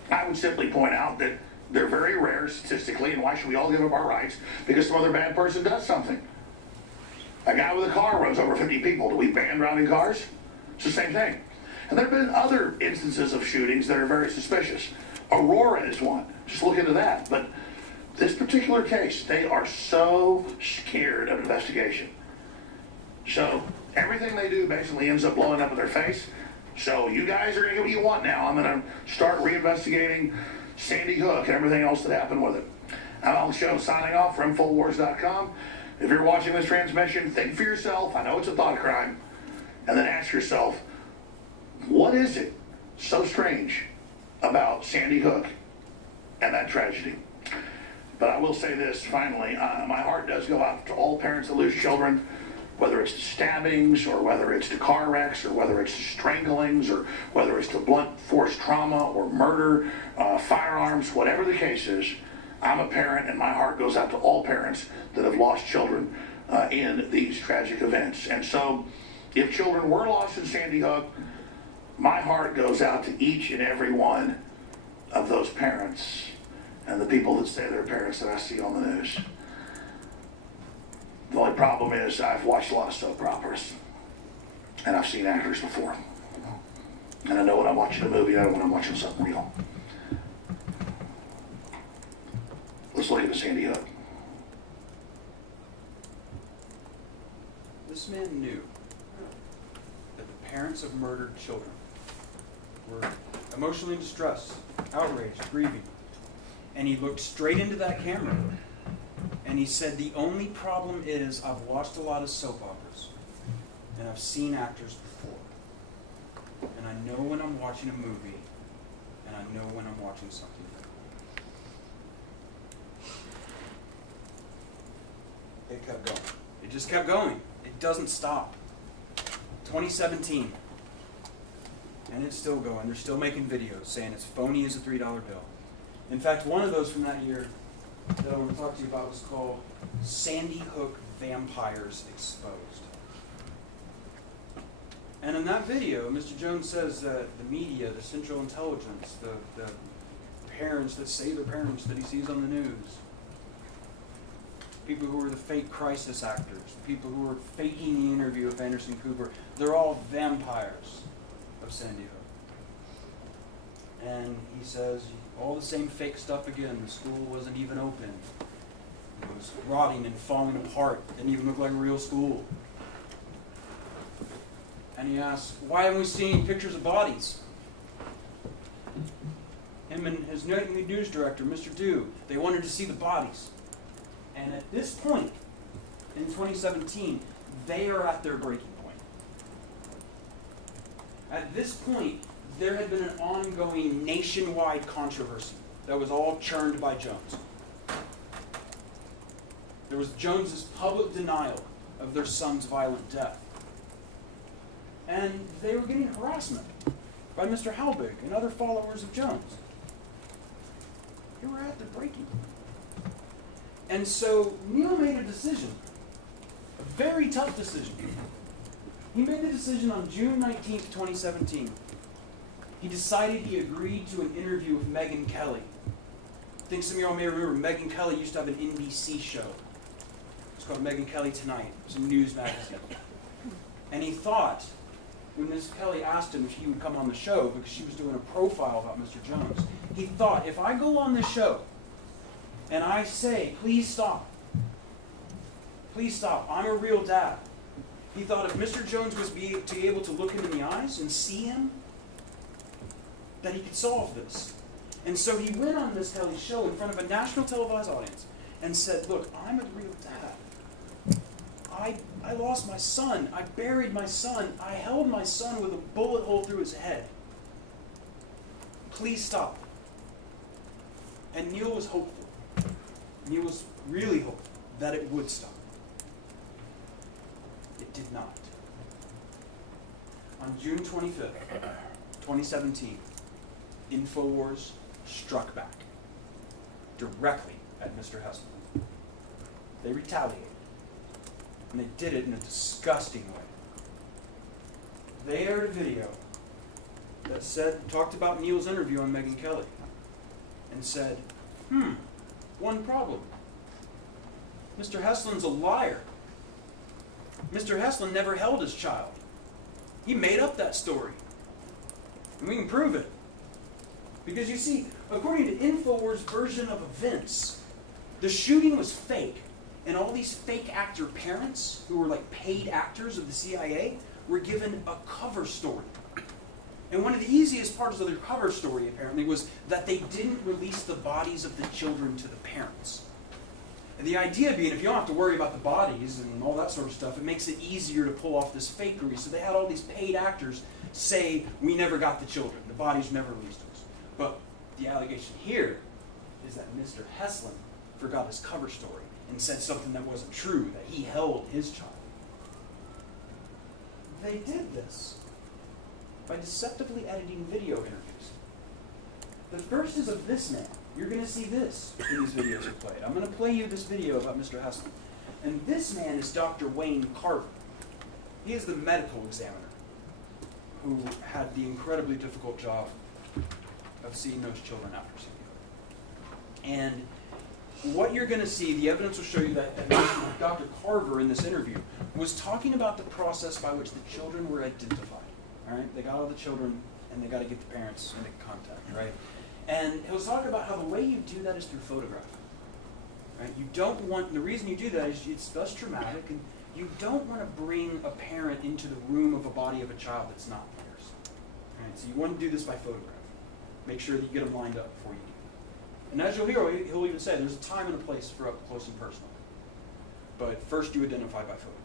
I would simply point out that they're very rare statistically, and why should we all give up our rights because some other bad person does something? A guy with a car runs over 50 people. Do we ban driving cars? It's the same thing. And there have been other instances of shootings that are very suspicious. Aurora is one. Just look into that. But this particular case, they are so scared of investigation. So everything they do basically ends up blowing up in their face. So you guys are going to get what you want now. I'm going to start reinvestigating Sandy Hook and everything else that happened with it. I'm Alex Jones signing off from InfoWars.com. If you're watching this transmission, think for yourself. I know it's a thought crime. And then ask yourself, what is it so strange about Sandy Hook and that tragedy? But I will say this, finally, my heart does go out to all parents that lose children, whether it's to stabbings, or whether it's to car wrecks, or whether it's to stranglings, or whether it's to blunt force trauma or murder, firearms, whatever the case is. I'm a parent, and my heart goes out to all parents that have lost children in these tragic events. And so, if children were lost in Sandy Hook, my heart goes out to each and every one of those parents and the people that say they're parents that I see on the news. The only problem is I've watched a lot of soap operas, and I've seen actors before. And I know when I'm watching a movie, I know when I'm watching something real. Let's look at the Sandy Hook. This man knew that the parents of murdered children were emotionally distressed, outraged, grieving. And he looked straight into that camera and he said, the only problem is I've watched a lot of soap operas and I've seen actors before. And I know when I'm watching a movie and I know when I'm watching something. It kept going. It just kept going. It doesn't stop. 2017. And it's still going. They're still making videos saying it's phony as a $3 bill. In fact, one of those from that year that I want to talk to you about was called Sandy Hook Vampires Exposed. And in that video, Mr. Jones says that the media, the Central Intelligence, the parents that say they're parents that he sees on the news, people who are the fake crisis actors, the people who are faking the interview of Anderson Cooper, they're all vampires of Sandy Hook. And he says, all the same fake stuff again. The school wasn't even open. It was rotting and falling apart. It didn't even look like a real school. And he asks, why haven't we seen pictures of bodies? Him and his nightly news director, Mr. Dew, they wanted to see the bodies. And at this point, in 2017, they are at their breaking point. At this point, there had been an ongoing nationwide controversy that was all churned by Jones. There was Jones's public denial of their son's violent death. And they were getting harassment by Mr. Halbig and other followers of Jones. They were at their breaking point. And so Neil made a decision, a very tough decision. He made the decision on June 19th, 2017. He decided he agreed to an interview with Megyn Kelly. I think some of y'all may remember Megyn Kelly used to have an NBC show. It's called Megyn Kelly Tonight. It was a news magazine. And he thought, when Ms. Kelly asked him if he would come on the show, because she was doing a profile about Mr. Jones, he thought, if I go on this show and I say, please stop, I'm a real dad. He thought if Mr. Jones was able to look him in the eyes and see him, that he could solve this. And so he went on Miss Kelly's show in front of a national televised audience and said, look, I'm a real dad. I lost my son. I buried my son. I held my son with a bullet hole through his head. Please stop. And Neil was hopeful. Neil was really hopeful that it would stop. It did not. On June 25th, 2017, InfoWars struck back directly at Mr. Heselman. They retaliated. And they did it in a disgusting way. They aired a video that talked about Neil's interview on Megyn Kelly and said, one problem. Mr. Heselman's a liar. Mr. Heselman never held his child. He made up that story. And we can prove it. Because you see, according to InfoWars' version of events, the shooting was fake. And all these fake actor parents, who were like paid actors of the CIA, were given a cover story. And one of the easiest parts of their cover story, apparently, was that they didn't release the bodies of the children to the parents. And the idea being, if you don't have to worry about the bodies and all that sort of stuff, it makes it easier to pull off this fakery. So they had all these paid actors say, we never got the children. The bodies were never released to us. But the allegation here is that Mr. Heselman forgot his cover story and said something that wasn't true, that he held his child. They did this by deceptively editing video interviews. The first is of this man. You're going to see this when these videos are played. I'm going to play you this video about Mr. Hesselman. And this man is Dr. Wayne Carver. He is the medical examiner who had the incredibly difficult job of seeing those children after CPR. And what you're going to see, the evidence will show you that Dr. Carver in this interview was talking about the process by which the children were identified. All right, they got all the children and they got to get the parents into contact, right? And he'll talk about how the way you do that is through photographing. Right? You don't want, the reason you do that is it's less traumatic, and you don't want to bring a parent into the room of a body of a child that's not theirs. Right? So you want to do this by photograph. Make sure that you get them lined up before you do that. And as you'll hear, he'll even say there's a time and a place for up close and personal. But first you identify by photograph.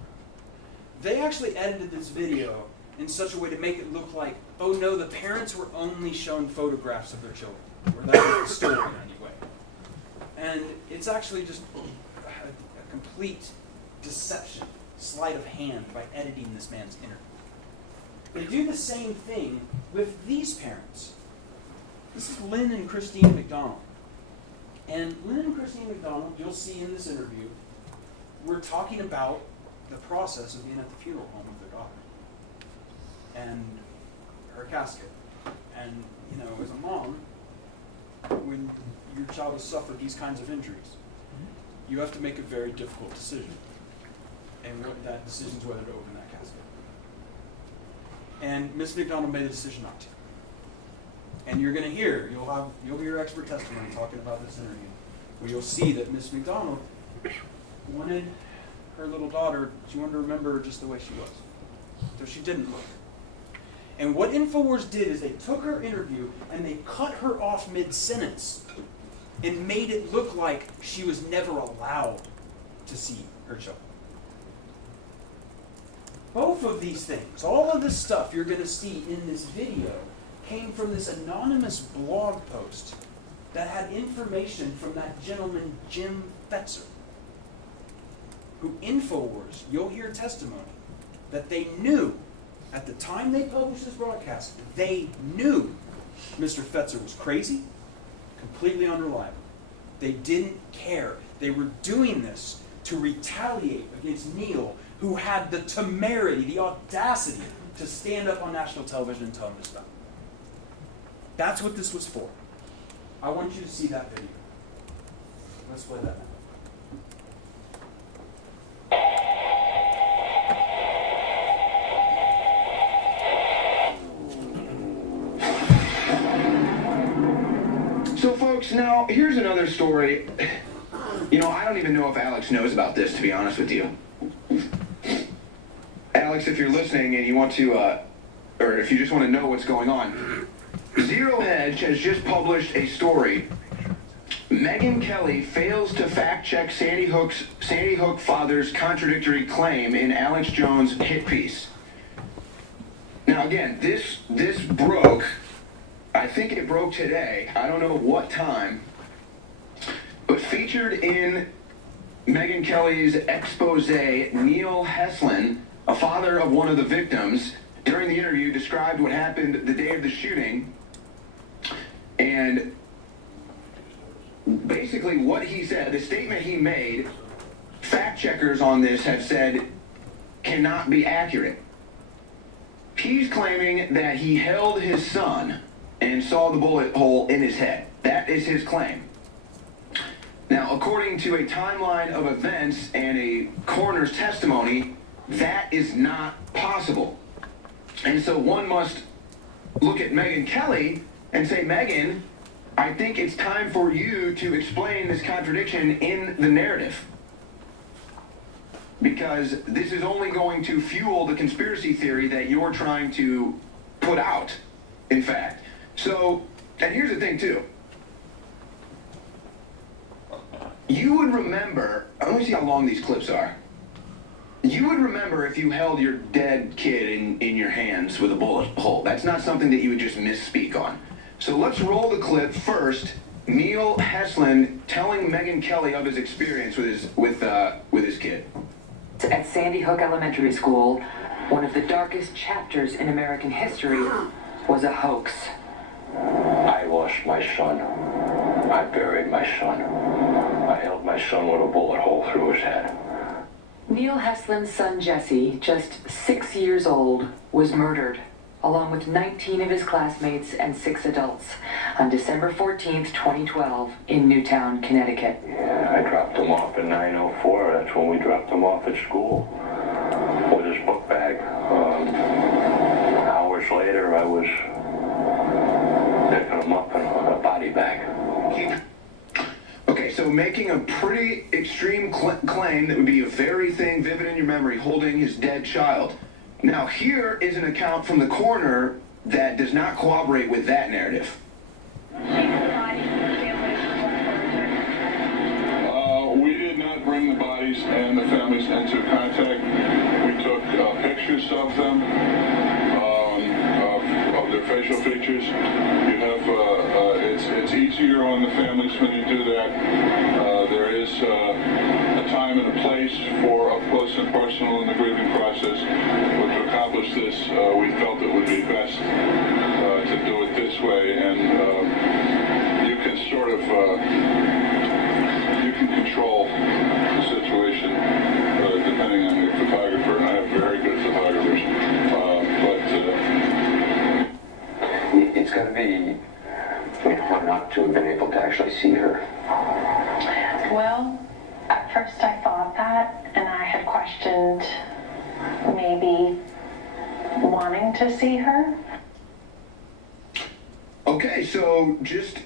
They actually edited this video in such a way to make it look like, oh no, the parents were only shown photographs of their children. Or that was the story anyway. And it's actually just a complete deception, sleight of hand by editing this man's interview. They do the same thing with these parents. This is Lynn and Christine McDonald. And Lynn and Christine McDonald, you'll see in this interview, we're talking about the process of being at the funeral home of their daughter. And her casket. And, you know, as a mom, when your child has suffered these kinds of injuries, you have to make a very difficult decision. And what that decision is whether to open that casket. And Miss McDonald made a decision not to. And you're going to hear, you'll hear expert testimony talking about this interview, where you'll see that Miss McDonald wanted her little daughter, she wanted to remember her just the way she was. So she didn't look. And what InfoWars did is they took her interview and they cut her off mid-sentence and made it look like she was never allowed to see her children. Both of these things, all of this stuff you're going to see in this video, came from this anonymous blog post that had information from that gentleman, Jim Fetzer, who InfoWars, you'll hear testimony, that they knew, at the time they published this broadcast, they knew Mr. Fetzer was crazy, completely unreliable. They didn't care. They were doing this to retaliate against Neil, who had the temerity, the audacity, to stand up on national television and tell him to stop. That's what this was for. I want you to see that video. Let's play that now. So folks, now here's another story. You know, I don't even know if Alex knows about this, to be honest with you. Alex, if you're listening and you want to, or if you just want to know what's going on, Zero Hedge has just published a story. Megyn Kelly fails to fact-check Sandy Hook father's contradictory claim in Alex Jones' hit piece. Now again, this broke, I think it broke today, I don't know what time, but featured in Megyn Kelly's expose, Neil Hesselman, a father of one of the victims, during the interview described what happened the day of the shooting, and basically what he said, the statement he made, fact checkers on this have said cannot be accurate. He's claiming that he held his son and saw the bullet hole in his head. That is his claim. Now, according to a timeline of events and a coroner's testimony, that is not possible. And so one must look at Megyn Kelly and say, Megyn, I think it's time for you to explain this contradiction in the narrative. Because this is only going to fuel the conspiracy theory that you're trying to put out, in fact. So, and here's the thing too. You would remember, let me see how long these clips are. You would remember if you held your dead kid in your hands with a bullet hole. That's not something that you would just misspeak on. So let's roll the clip first, Neil Heslin telling Megyn Kelly of his experience with his kid. At Sandy Hook Elementary School, one of the darkest chapters in American history was a hoax. I lost my son. I buried my son. I held my son with a bullet hole through his head. Neil Heslin's son Jesse, just 6 years old, was murdered, along with 19 of his classmates and 6 adults, on December 14th, 2012, in Newtown, Connecticut. Yeah, I dropped him off at 9:04. That's when we dropped him off at school with his book bag. Hours later, I was picking him up in a body bag. Okay, so making a pretty extreme claim that would be a very thing vivid in your memory, holding his dead child. Now, here is an account from the coroner that does not corroborate with that narrative. We did not bring the bodies and the families into contact. We took pictures of them, of their facial features. You have, it's easier on the families when you do that. There is a time and a place for up close and personal in the grieving process. But to accomplish this, we felt it would be best to do it this way, and you can sort of you can control the situation depending on your photographer, and I have very good photographers. It's got to be hard not to have been able to actually see her. Well, at first I thought that, and I had questioned maybe wanting to see her. Okay, so just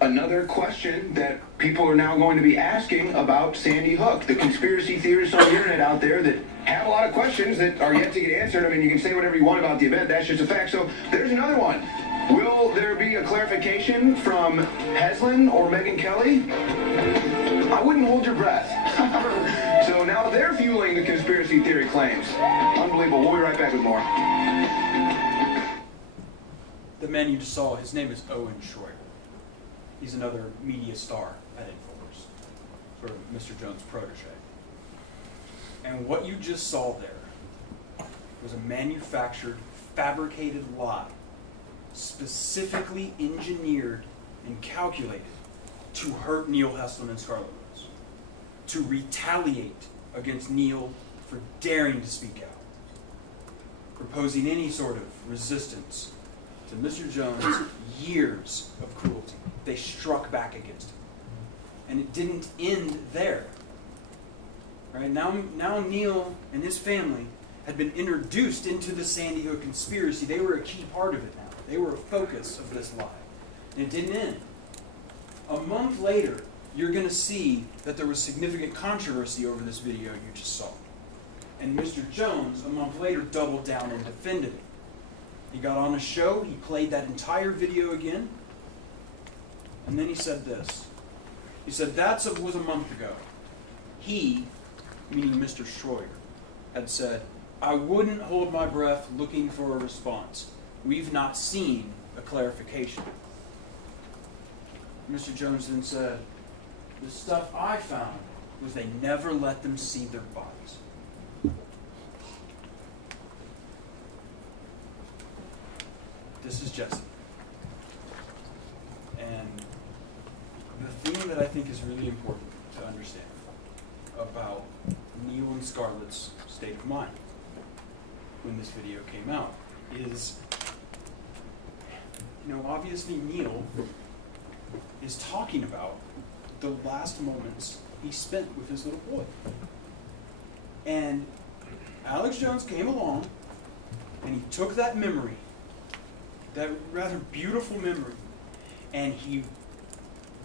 another question that people are now going to be asking about Sandy Hook. The conspiracy theorists on the internet out there that have a lot of questions that are yet to get answered. I mean, you can say whatever you want about the event. That's just a fact. So there's another one. Will there be a clarification from Heslin or Megyn Kelly? I wouldn't hold your breath. So now they're fueling the conspiracy theory claims. Unbelievable. We'll be right back with more. The man you just saw, his name is Owen Schroyer. He's another media star at InfoWars, sort of Mr. Jones' protege. And what you just saw there was a manufactured, fabricated lie, specifically engineered and calculated to hurt Neil Heslin and Scarlett Rose, to retaliate against Neil for daring to speak out, proposing any sort of resistance to Mr. Jones' years of cruelty. They struck back against him. And it didn't end there. Right? Now Neil and his family had been introduced into the Sandy Hook conspiracy. They were a key part of it now. They were a focus of this lie. And it didn't end. A month later, you're going to see that there was significant controversy over this video you just saw. And Mr. Jones, a month later, doubled down and defended it. He got on a show, he played that entire video again, and then he said this. He said, that was a month ago. He, meaning Mr. Schroyer, had said, I wouldn't hold my breath looking for a response. We've not seen a clarification. Mr. Jones then said, the stuff I found was they never let them see their bodies. This is Jesse. And the thing that I think is really important to understand about Neil and Scarlett's state of mind when this video came out is, obviously Neil is talking about the last moments he spent with his little boy. And Alex Jones came along and he took that memory, that rather beautiful memory, and he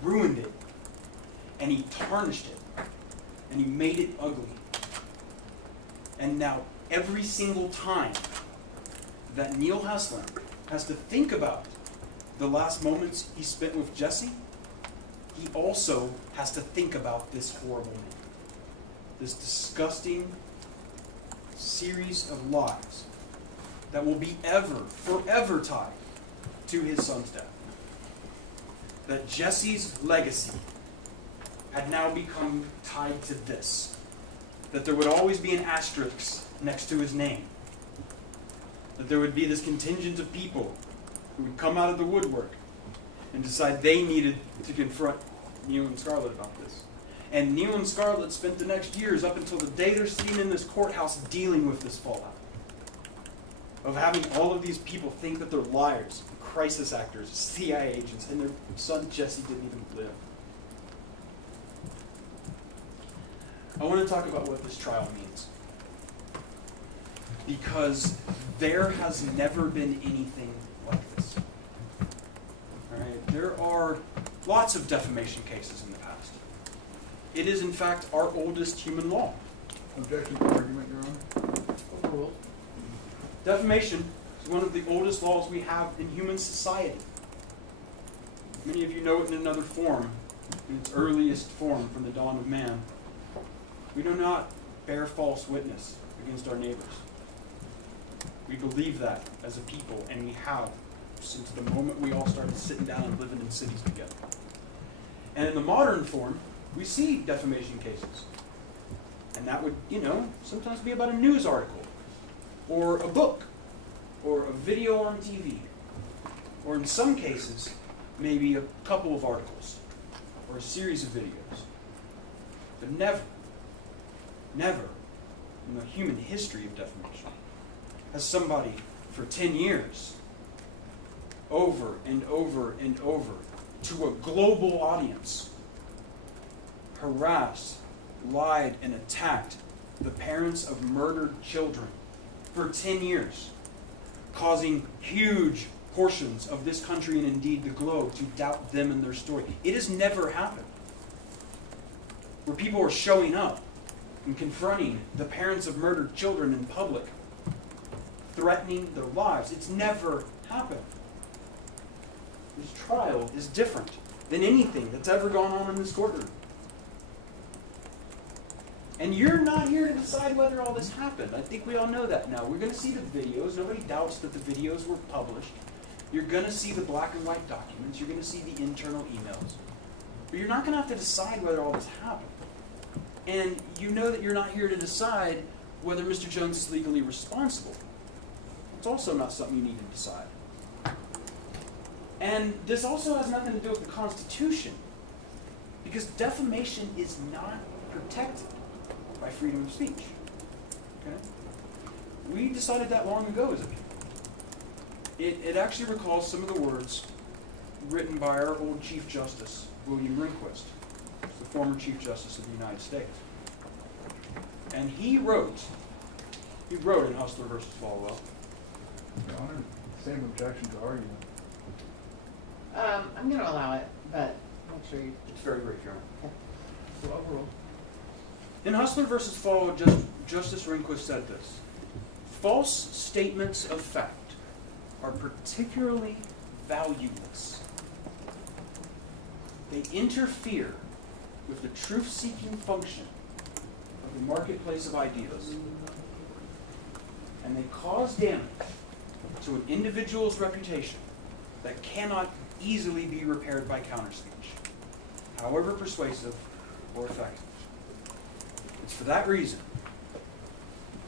ruined it, and he tarnished it, and he made it ugly. And now every single time that Neil Heslin has to think about the last moments he spent with Jesse, he also has to think about this horrible man, this disgusting series of lies that will be forever tied to his son's death. that Jesse's legacy had now become tied to this. That there would always be an asterisk next to his name. That there would be this contingent of people who would come out of the woodwork and decide they needed to confront Neil and Scarlett about this. And Neil and Scarlett spent the next years, up until the day they're sitting in this courthouse, dealing with this fallout. Of having all of these people think that they're liars, crisis actors, CIA agents, and their son Jesse didn't even live. I want to talk about what this trial means. Because there has never been anything like this. All right? There are lots of defamation cases in the past. It is, in fact, our oldest human law. Objection to argument, Your Honor. Overruled. Defamation is one of the oldest laws we have in human society. Many of you know it in another form, in its earliest form from the dawn of man. We do not bear false witness against our neighbors. We believe that as a people, and we have since the moment we all started sitting down and living in cities together. And in the modern form, we see defamation cases. And that would, sometimes be about a news article, or a book, or a video on TV, or in some cases, maybe a couple of articles, or a series of videos. But never in the human history of defamation has somebody for 10 years, over and over and over, to a global audience, harassed, lied, and attacked the parents of murdered children for 10 years, causing huge portions of this country and indeed the globe to doubt them and their story. It has never happened. Where people are showing up and confronting the parents of murdered children in public, threatening their lives. It's never happened. This trial is different than anything that's ever gone on in this courtroom. And you're not here to decide whether all this happened. I think we all know that now. We're going to see the videos. Nobody doubts that the videos were published. You're going to see the black and white documents. You're going to see the internal emails. But you're not going to have to decide whether all this happened. And you know that you're not here to decide whether Mr. Jones is legally responsible. It's also not something you need to decide. And this also has nothing to do with the Constitution, because defamation is not protected by freedom of speech. Okay? We decided that long ago as a people. It actually recalls some of the words written by our old Chief Justice, William Rehnquist, the former Chief Justice of the United States. And he wrote in Hustler versus Falwell. Your Honor, same objection to argument. I'm going to allow it, but make sure you... It's very brief, Your Honor. Okay. So overruled. In Hustler versus Falwell, Justice Rehnquist said this: false statements of fact are particularly valueless. They interfere with the truth-seeking function of the marketplace of ideas, and they cause damage to an individual's reputation that cannot easily be repaired by counterspeech, however persuasive or effective. It's for that reason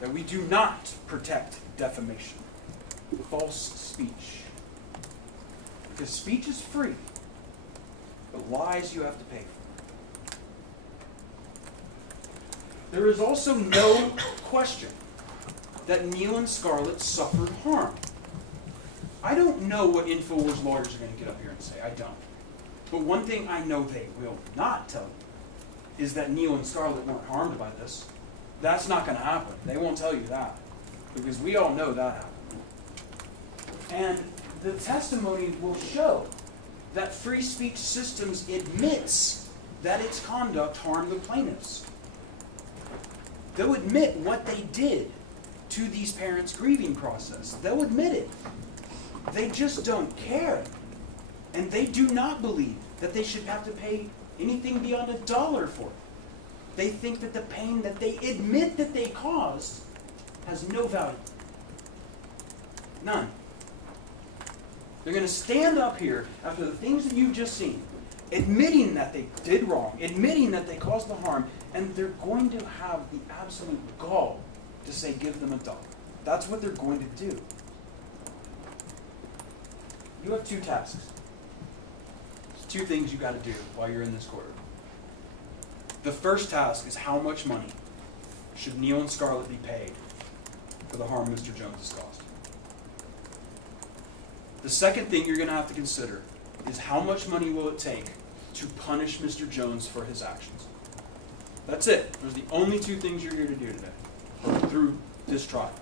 that we do not protect defamation, false speech. Because speech is free, but lies you have to pay for. There is also no question that Neil and Scarlett suffered harm. I don't know what InfoWars lawyers are going to get up here and say. I don't. But one thing I know they will not tell you is that Neil and Scarlett weren't harmed by this. That's not going to happen. They won't tell you that, because we all know that happened. And the testimony will show that Free Speech Systems admits that its conduct harmed the plaintiffs. They'll admit what they did to these parents' grieving process. They'll admit it. They just don't care. And they do not believe that they should have to pay anything beyond $1 for it. They think that the pain that they admit that they caused has no value. None. They're going to stand up here after the things that you've just seen admitting that they did wrong, admitting that they caused the harm, and they're going to have the absolute gall to say, give them $1. That's what they're going to do. You have 2 tasks. There's 2 things you got to do while you're in this courtroom. The first task is how much money should Neil and Scarlett be paid for the harm Mr. Jones has caused. The second thing you're going to have to consider is how much money will it take to punish Mr. Jones for his actions. That's it. Those are the only 2 things you're here to do today, or through this trial.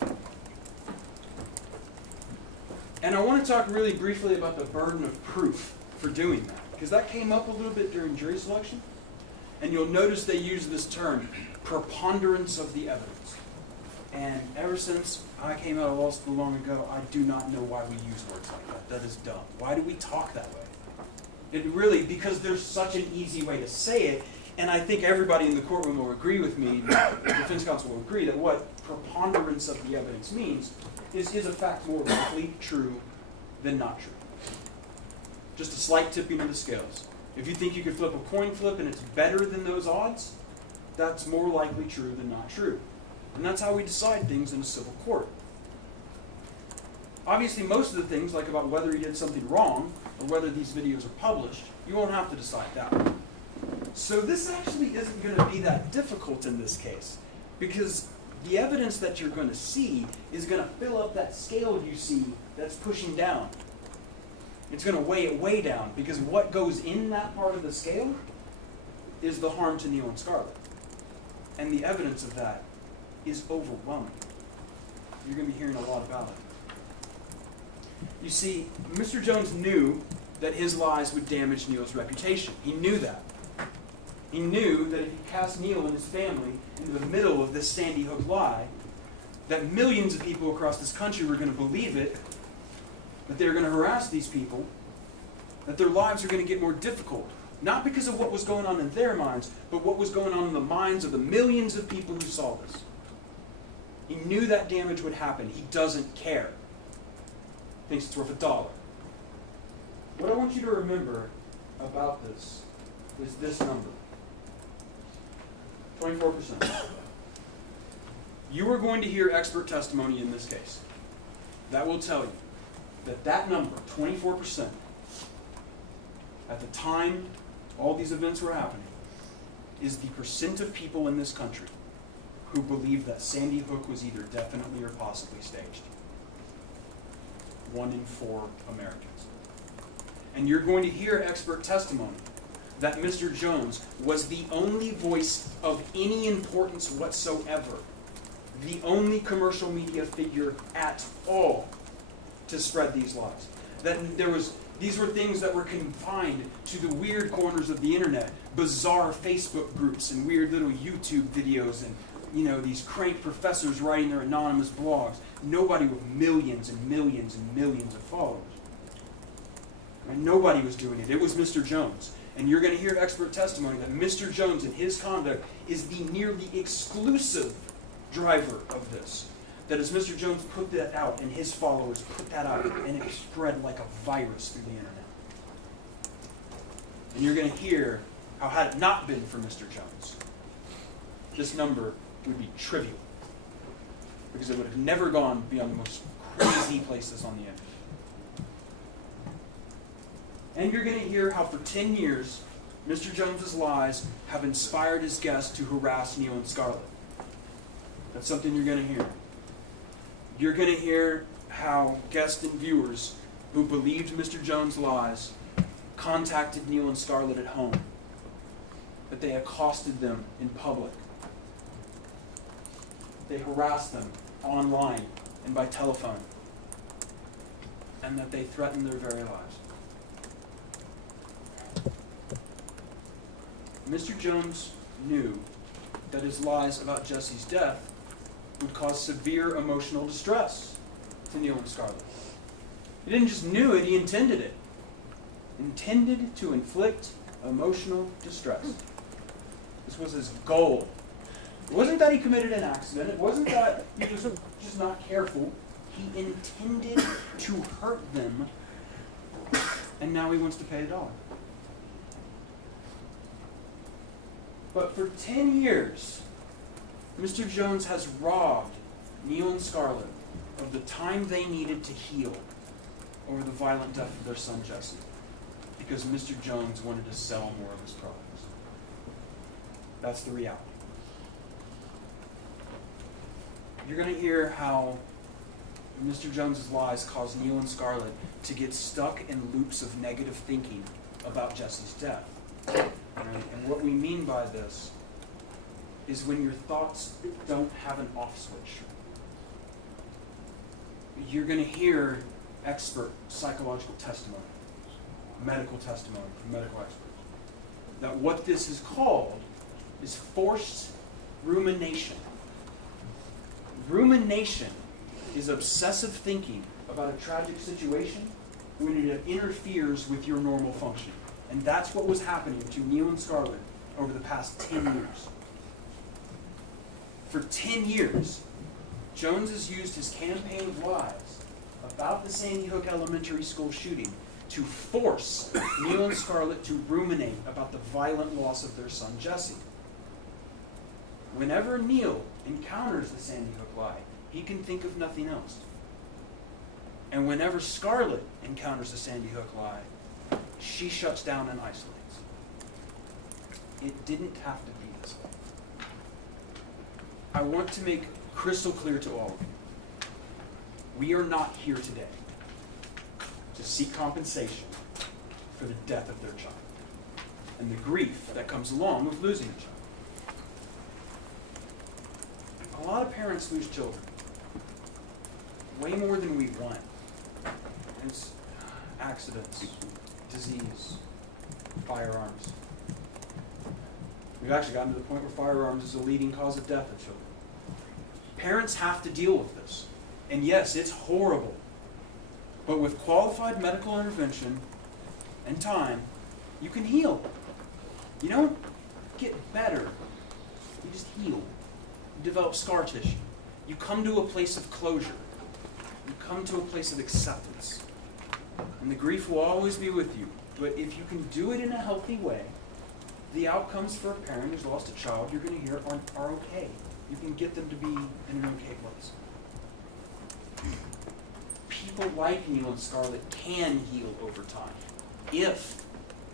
And I want to talk really briefly about the burden of proof for doing that, because that came up a little bit during jury selection, and you'll notice they use this term, preponderance of the evidence. And ever since I came out of law school long ago, I do not know why we use words like that. That is dumb. Why do we talk that way? It really, because there's such an easy way to say it, and I think everybody in the courtroom will agree with me, the defense counsel will agree, that what preponderance of the evidence means is a fact more likely true than not true. Just a slight tipping of the scales. If you think you could flip a coin flip and it's better than those odds, that's more likely true than not true. And that's how we decide things in a civil court. Obviously, most of the things, like about whether he did something wrong or whether these videos are published, you won't have to decide that. So this actually isn't going to be that difficult in this case, because the evidence that you're going to see is going to fill up that scale you see that's pushing down. It's going to weigh it way down, because what goes in that part of the scale is the harm to Neil and Scarlett. And the evidence of that is overwhelming. You're going to be hearing a lot about it. You see, Mr. Jones knew that his lies would damage Neil's reputation. He knew that. He knew that if he cast Neil and his family into the middle of this Sandy Hook lie, that millions of people across this country were going to believe it, that they were going to harass these people, that their lives are going to get more difficult. Not because of what was going on in their minds, but what was going on in the minds of the millions of people who saw this. He knew that damage would happen. He doesn't care. Thinks it's worth $1. What I want you to remember about this is this number. 24%. You are going to hear expert testimony in this case. That will tell you that that number, 24%, at the time all these events were happening, is the percent of people in this country who believe that Sandy Hook was either definitely or possibly staged. 1 in 4 Americans. And you're going to hear expert testimony that Mr. Jones was the only voice of any importance whatsoever, the only commercial media figure at all to spread these lies. That these were things that were confined to the weird corners of the internet, bizarre Facebook groups and weird little YouTube videos and these crank professors writing their anonymous blogs. Nobody with millions and millions and millions of followers. Right? Nobody was doing it. It was Mr. Jones. And you're going to hear expert testimony that Mr. Jones and his conduct is the nearly exclusive driver of this. That as Mr. Jones put that out and his followers put that out, and it spread like a virus through the internet. And you're going to hear how, had it not been for Mr. Jones, this number would be trivial, because it would have never gone beyond the most crazy places on the internet. And you're going to hear how for 10 years, Mr. Jones's lies have inspired his guests to harass Neil and Scarlett. That's something you're going to hear. You're going to hear how guests and viewers who believed Mr. Jones' lies contacted Neil and Scarlett at home, that they accosted them in public. They harassed them online and by telephone, and that they threatened their very lives. Mr. Jones knew that his lies about Jesse's death would cause severe emotional distress to Neil and Scarlett. He didn't just knew it, he intended it. Intended to inflict emotional distress. This was his goal. It wasn't that he committed an accident. It wasn't that he was just not careful. He intended to hurt them, and now he wants to pay $1. But for 10 years, Mr. Jones has robbed Neil and Scarlett of the time they needed to heal over the violent death of their son Jesse, because Mr. Jones wanted to sell more of his products. That's the reality. You're going to hear how Mr. Jones's lies caused Neil and Scarlett to get stuck in loops of negative thinking about Jesse's death. Right? And what we mean by this is when your thoughts don't have an off switch. You're going to hear expert psychological testimony, medical testimony from medical experts, that what this is called is forced rumination. Rumination is obsessive thinking about a tragic situation when it interferes with your normal function. And that's what was happening to Neil and Scarlett over the past 10 years. For 10 years, Jones has used his campaign of lies about the Sandy Hook Elementary School shooting to force Neil and Scarlett to ruminate about the violent loss of their son Jesse. Whenever Neil encounters the Sandy Hook lie, he can think of nothing else. And whenever Scarlett encounters the Sandy Hook lie, she shuts down and isolates. It didn't have to be this way. I want to make crystal clear to all of you, we are not here today to seek compensation for the death of their child and the grief that comes along with losing a child. A lot of parents lose children, way more than we want. It's accidents, disease, firearms. We've actually gotten to the point where firearms is a leading cause of death of children. Parents have to deal with this. And yes, it's horrible. But with qualified medical intervention and time, you can heal. You don't get better. You just heal. You develop scar tissue. You come to a place of closure. You come to a place of acceptance. And the grief will always be with you. But if you can do it in a healthy way, the outcomes for a parent who's lost a child you're going to hear are okay. You can get them to be in an okay place. People like Neil and Scarlett can heal over time if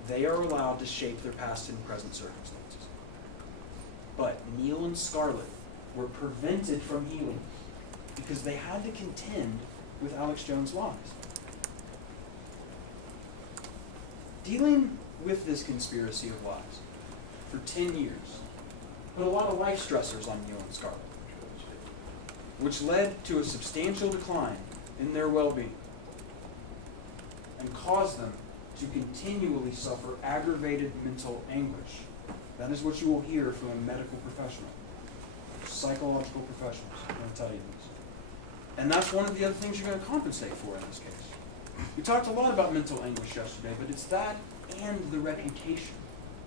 they are allowed to shape their past and present circumstances. But Neil and Scarlett were prevented from healing because they had to contend with Alex Jones' lies. Dealing with this conspiracy of lies for 10 years put a lot of life stressors on Neil and Scarlett, which led to a substantial decline in their well-being and caused them to continually suffer aggravated mental anguish. That is what you will hear from a medical professional, psychological professionals are going to tell you this. And that's one of the other things you're going to compensate for in this case. We talked a lot about mental anguish yesterday, but it's that and the reputation,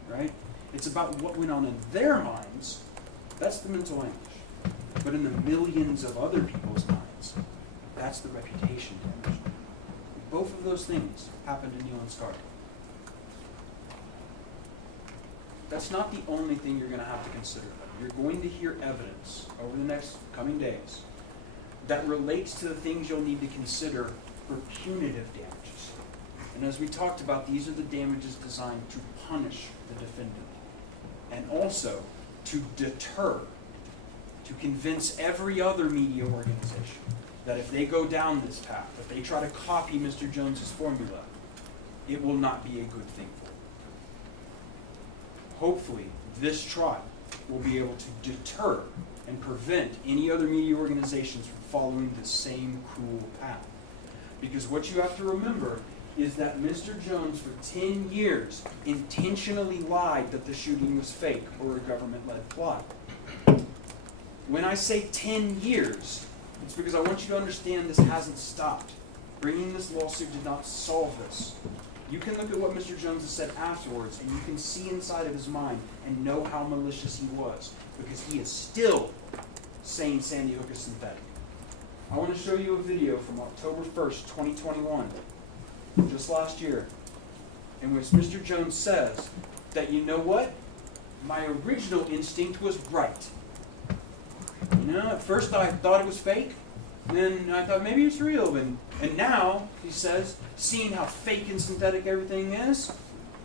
right? It's about what went on in their minds. That's the mental anguish. But in the millions of other people's minds, that's the reputation damage. Both of those things happened to Neil and Scarlett. That's not the only thing you're going to have to consider. You're going to hear evidence over the next coming days that relates to the things you'll need to consider for punitive damages. And as we talked about, these are the damages designed to punish the defendant and also to deter, to convince every other media organization that if they go down this path, if they try to copy Mr. Jones's formula, it will not be a good thing for them. Hopefully, this trial will be able to deter and prevent any other media organizations from following the same cruel path. Because what you have to remember is that Mr. Jones, for 10 years, intentionally lied that the shooting was fake or a government-led plot. When I say 10 years, it's because I want you to understand this hasn't stopped. Bringing this lawsuit did not solve this. You can look at what Mr. Jones has said afterwards, and you can see inside of his mind and know how malicious he was, because he is still saying Sandy Hook is synthetic. I want to show you a video from October 1st, 2021, just last year, in which Mr. Jones says that, you know what? my original instinct was right. You know, at first I thought it was fake, then I thought maybe it's real, and now, he says, seeing how fake and synthetic everything is,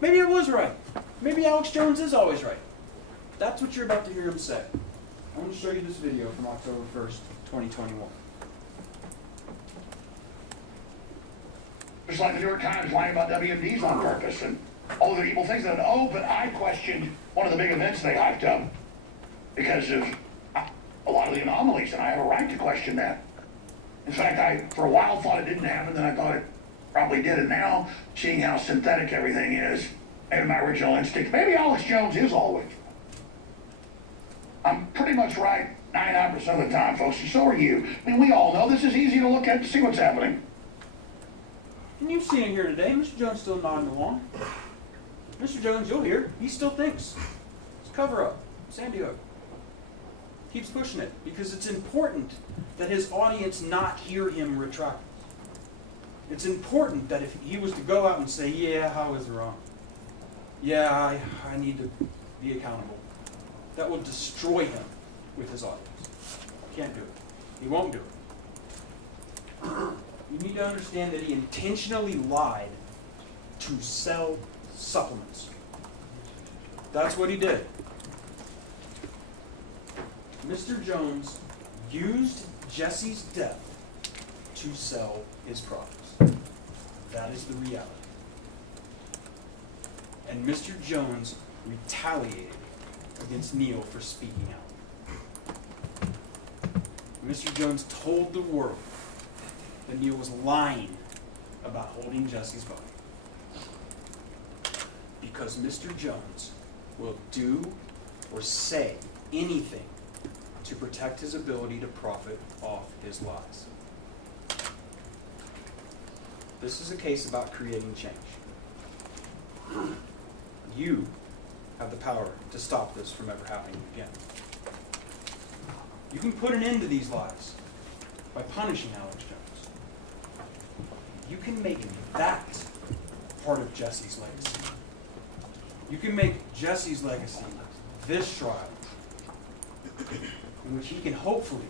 maybe I was right. Maybe Alex Jones is always right. That's what you're about to hear him say. I want to show you this video from October 1st, 2021. Just like the New York Times lying about WMDs on purpose and all the evil things. That, oh, but I questioned one of the big events they hyped up because of a lot of the anomalies, and I have a right to question that. In fact, I, for a while, thought it didn't happen, then I thought it probably did, and now, seeing how synthetic everything is, maybe my original instinct, maybe Alex Jones is always right. I'm pretty much right 99% of the time, folks, and so are you. I mean, we all know this is easy to look at to see what's happening. And you've seen it here today. Mr. Jones still nodding along. Mr. Jones, you'll hear, he still thinks. It's a cover-up. Sandy Hook. Keeps pushing it because it's important that his audience not hear him retract. It's important that if he was to go out and say, yeah, I was wrong. Yeah, I need to be accountable. That will destroy him with his audience. Can't do it. He won't do it. You need to understand that he intentionally lied to sell supplements. That's what he did. Mr. Jones used Jesse's death to sell his products. That is the reality. And Mr. Jones retaliated against Neil for speaking out. Mr. Jones told the world that Neil was lying about holding Jesse's body. Because Mr. Jones will do or say anything to protect his ability to profit off his lies. This is a case about creating change. You have the power to stop this from ever happening again. You can put an end to these lies by punishing Alex Jones. You can make that part of Jesse's legacy. You can make Jesse's legacy this trial, in which he can hopefully,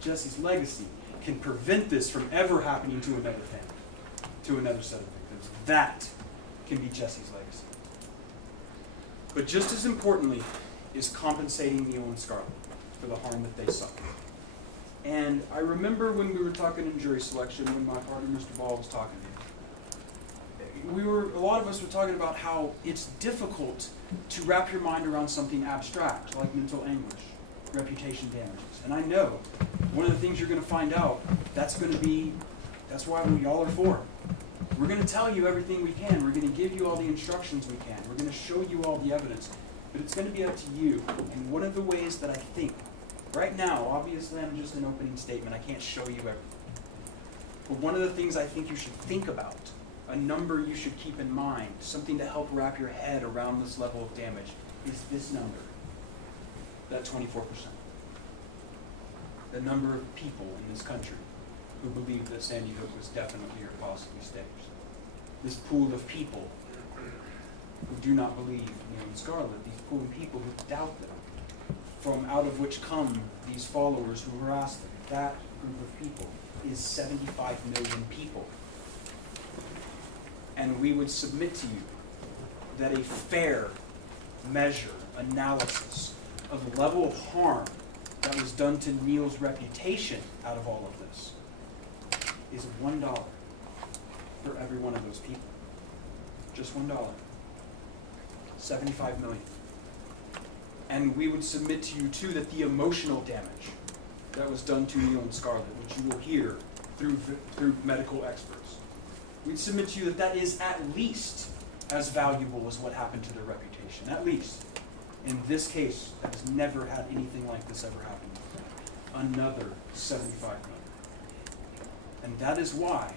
Jesse's legacy, can prevent this from ever happening to another family, to another set of victims. That can be Jesse's legacy. But just as importantly is compensating Neil and Scarlett for the harm that they suffered. And I remember when we were talking in jury selection, when my partner, Mr. Ball, was talking to me. A lot of us were talking about how it's difficult to wrap your mind around something abstract, like mental anguish, reputation damages. And I know one of the things you're going to find out, that's why we all are for. We're going to tell you everything we can. We're going to give you all the instructions we can. We're going to show you all the evidence. But it's going to be up to you. And one of the ways that I think, right now, obviously I'm just an opening statement. I can't show you everything. But one of the things I think you should think about, a number you should keep in mind, something to help wrap your head around this level of damage, is this number, that 24%. The number of people in this country who believe that Sandy Hook was definitely or possibly staged. This pool of people who do not believe Neil and Scarlett, these pool of people who doubt them, from out of which come these followers who harass them. That group of people is 75 million people. And we would submit to you that a fair measure, analysis of the level of harm that was done to Neil's reputation out of all of this is $1 for every one of those people. Just $1. 75 million. And we would submit to you, too, that the emotional damage that was done to Neil and Scarlett, which you will hear through medical experts, we'd submit to you that that is at least as valuable as what happened to their reputation. At least. In this case, that has never had anything like this ever happen before. Another 75 million. And that is why,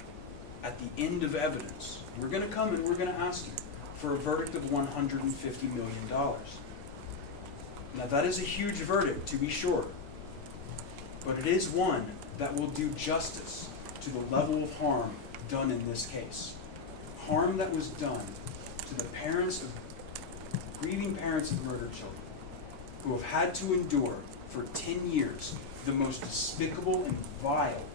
at the end of evidence, we're going to come and we're going to ask you for a verdict of $150 million. Now that is a huge verdict, to be sure, but it is one that will do justice to the level of harm done in this case. Harm that was done to the parents of grieving parents of murdered children who have had to endure for 10 years the most despicable and vile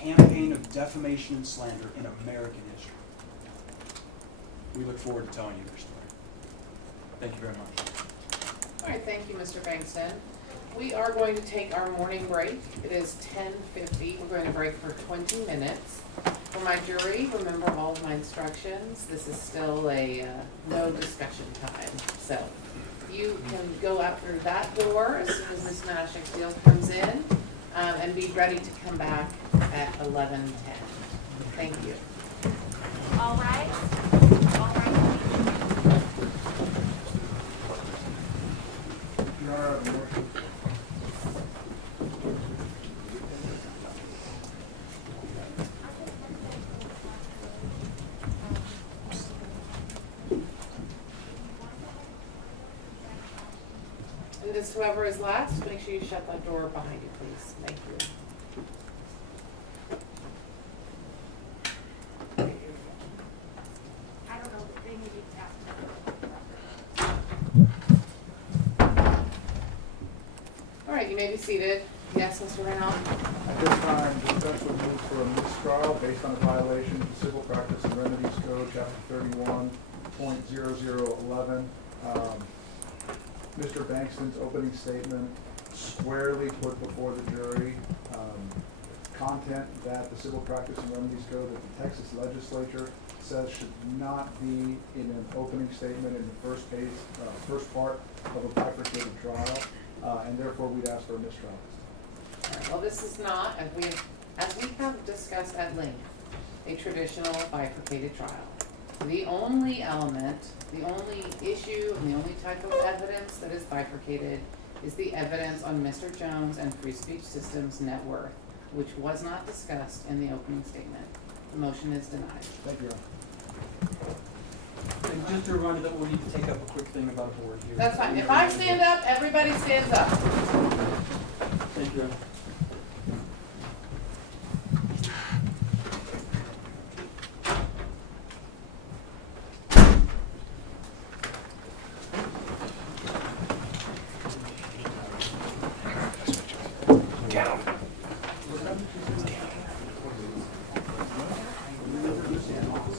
campaign of defamation and slander in American history. We look forward to telling you their story. Thank you very much. All right, thank you, Mr. Bankston. We are going to take our morning break. It is 10:50. We're going to break for 20 minutes. For my jury, remember all of my instructions. This is still a no discussion time. So you can go out through that door as soon as Ms. Mashik-Steele comes in, and be ready to come back at 11:10. Thank you. All right. All right. Your Honor, I have a motion. And just whoever is last, make sure you shut that door behind you, please. Thank you. I don't know, they need to ask. All right, you may be seated. Yes, Mr. Reynolds? At this time, the defense would move for a mistrial based on a violation of the Civil Practice and Remedies Code, Chapter 31.0011. Mr. Bankston's opening statement squarely put before the jury content that the Civil Practice and Remedies Code that the Texas legislature says should not be in an opening statement in the first part of a bifurcated trial, and therefore we'd ask for a mistrial. All right, well, this is not, as we have discussed at length, a traditional bifurcated trial. The only element, the only issue, and the only type of evidence that is bifurcated is the evidence on Mr. Jones and Free Speech Systems' net worth, which was not discussed in the opening statement. The motion is denied. Thank you, Your Honor. And just a reminder that we'll need to take up a quick thing about a board here. That's fine. If I stand up, everybody stands up. Thank you.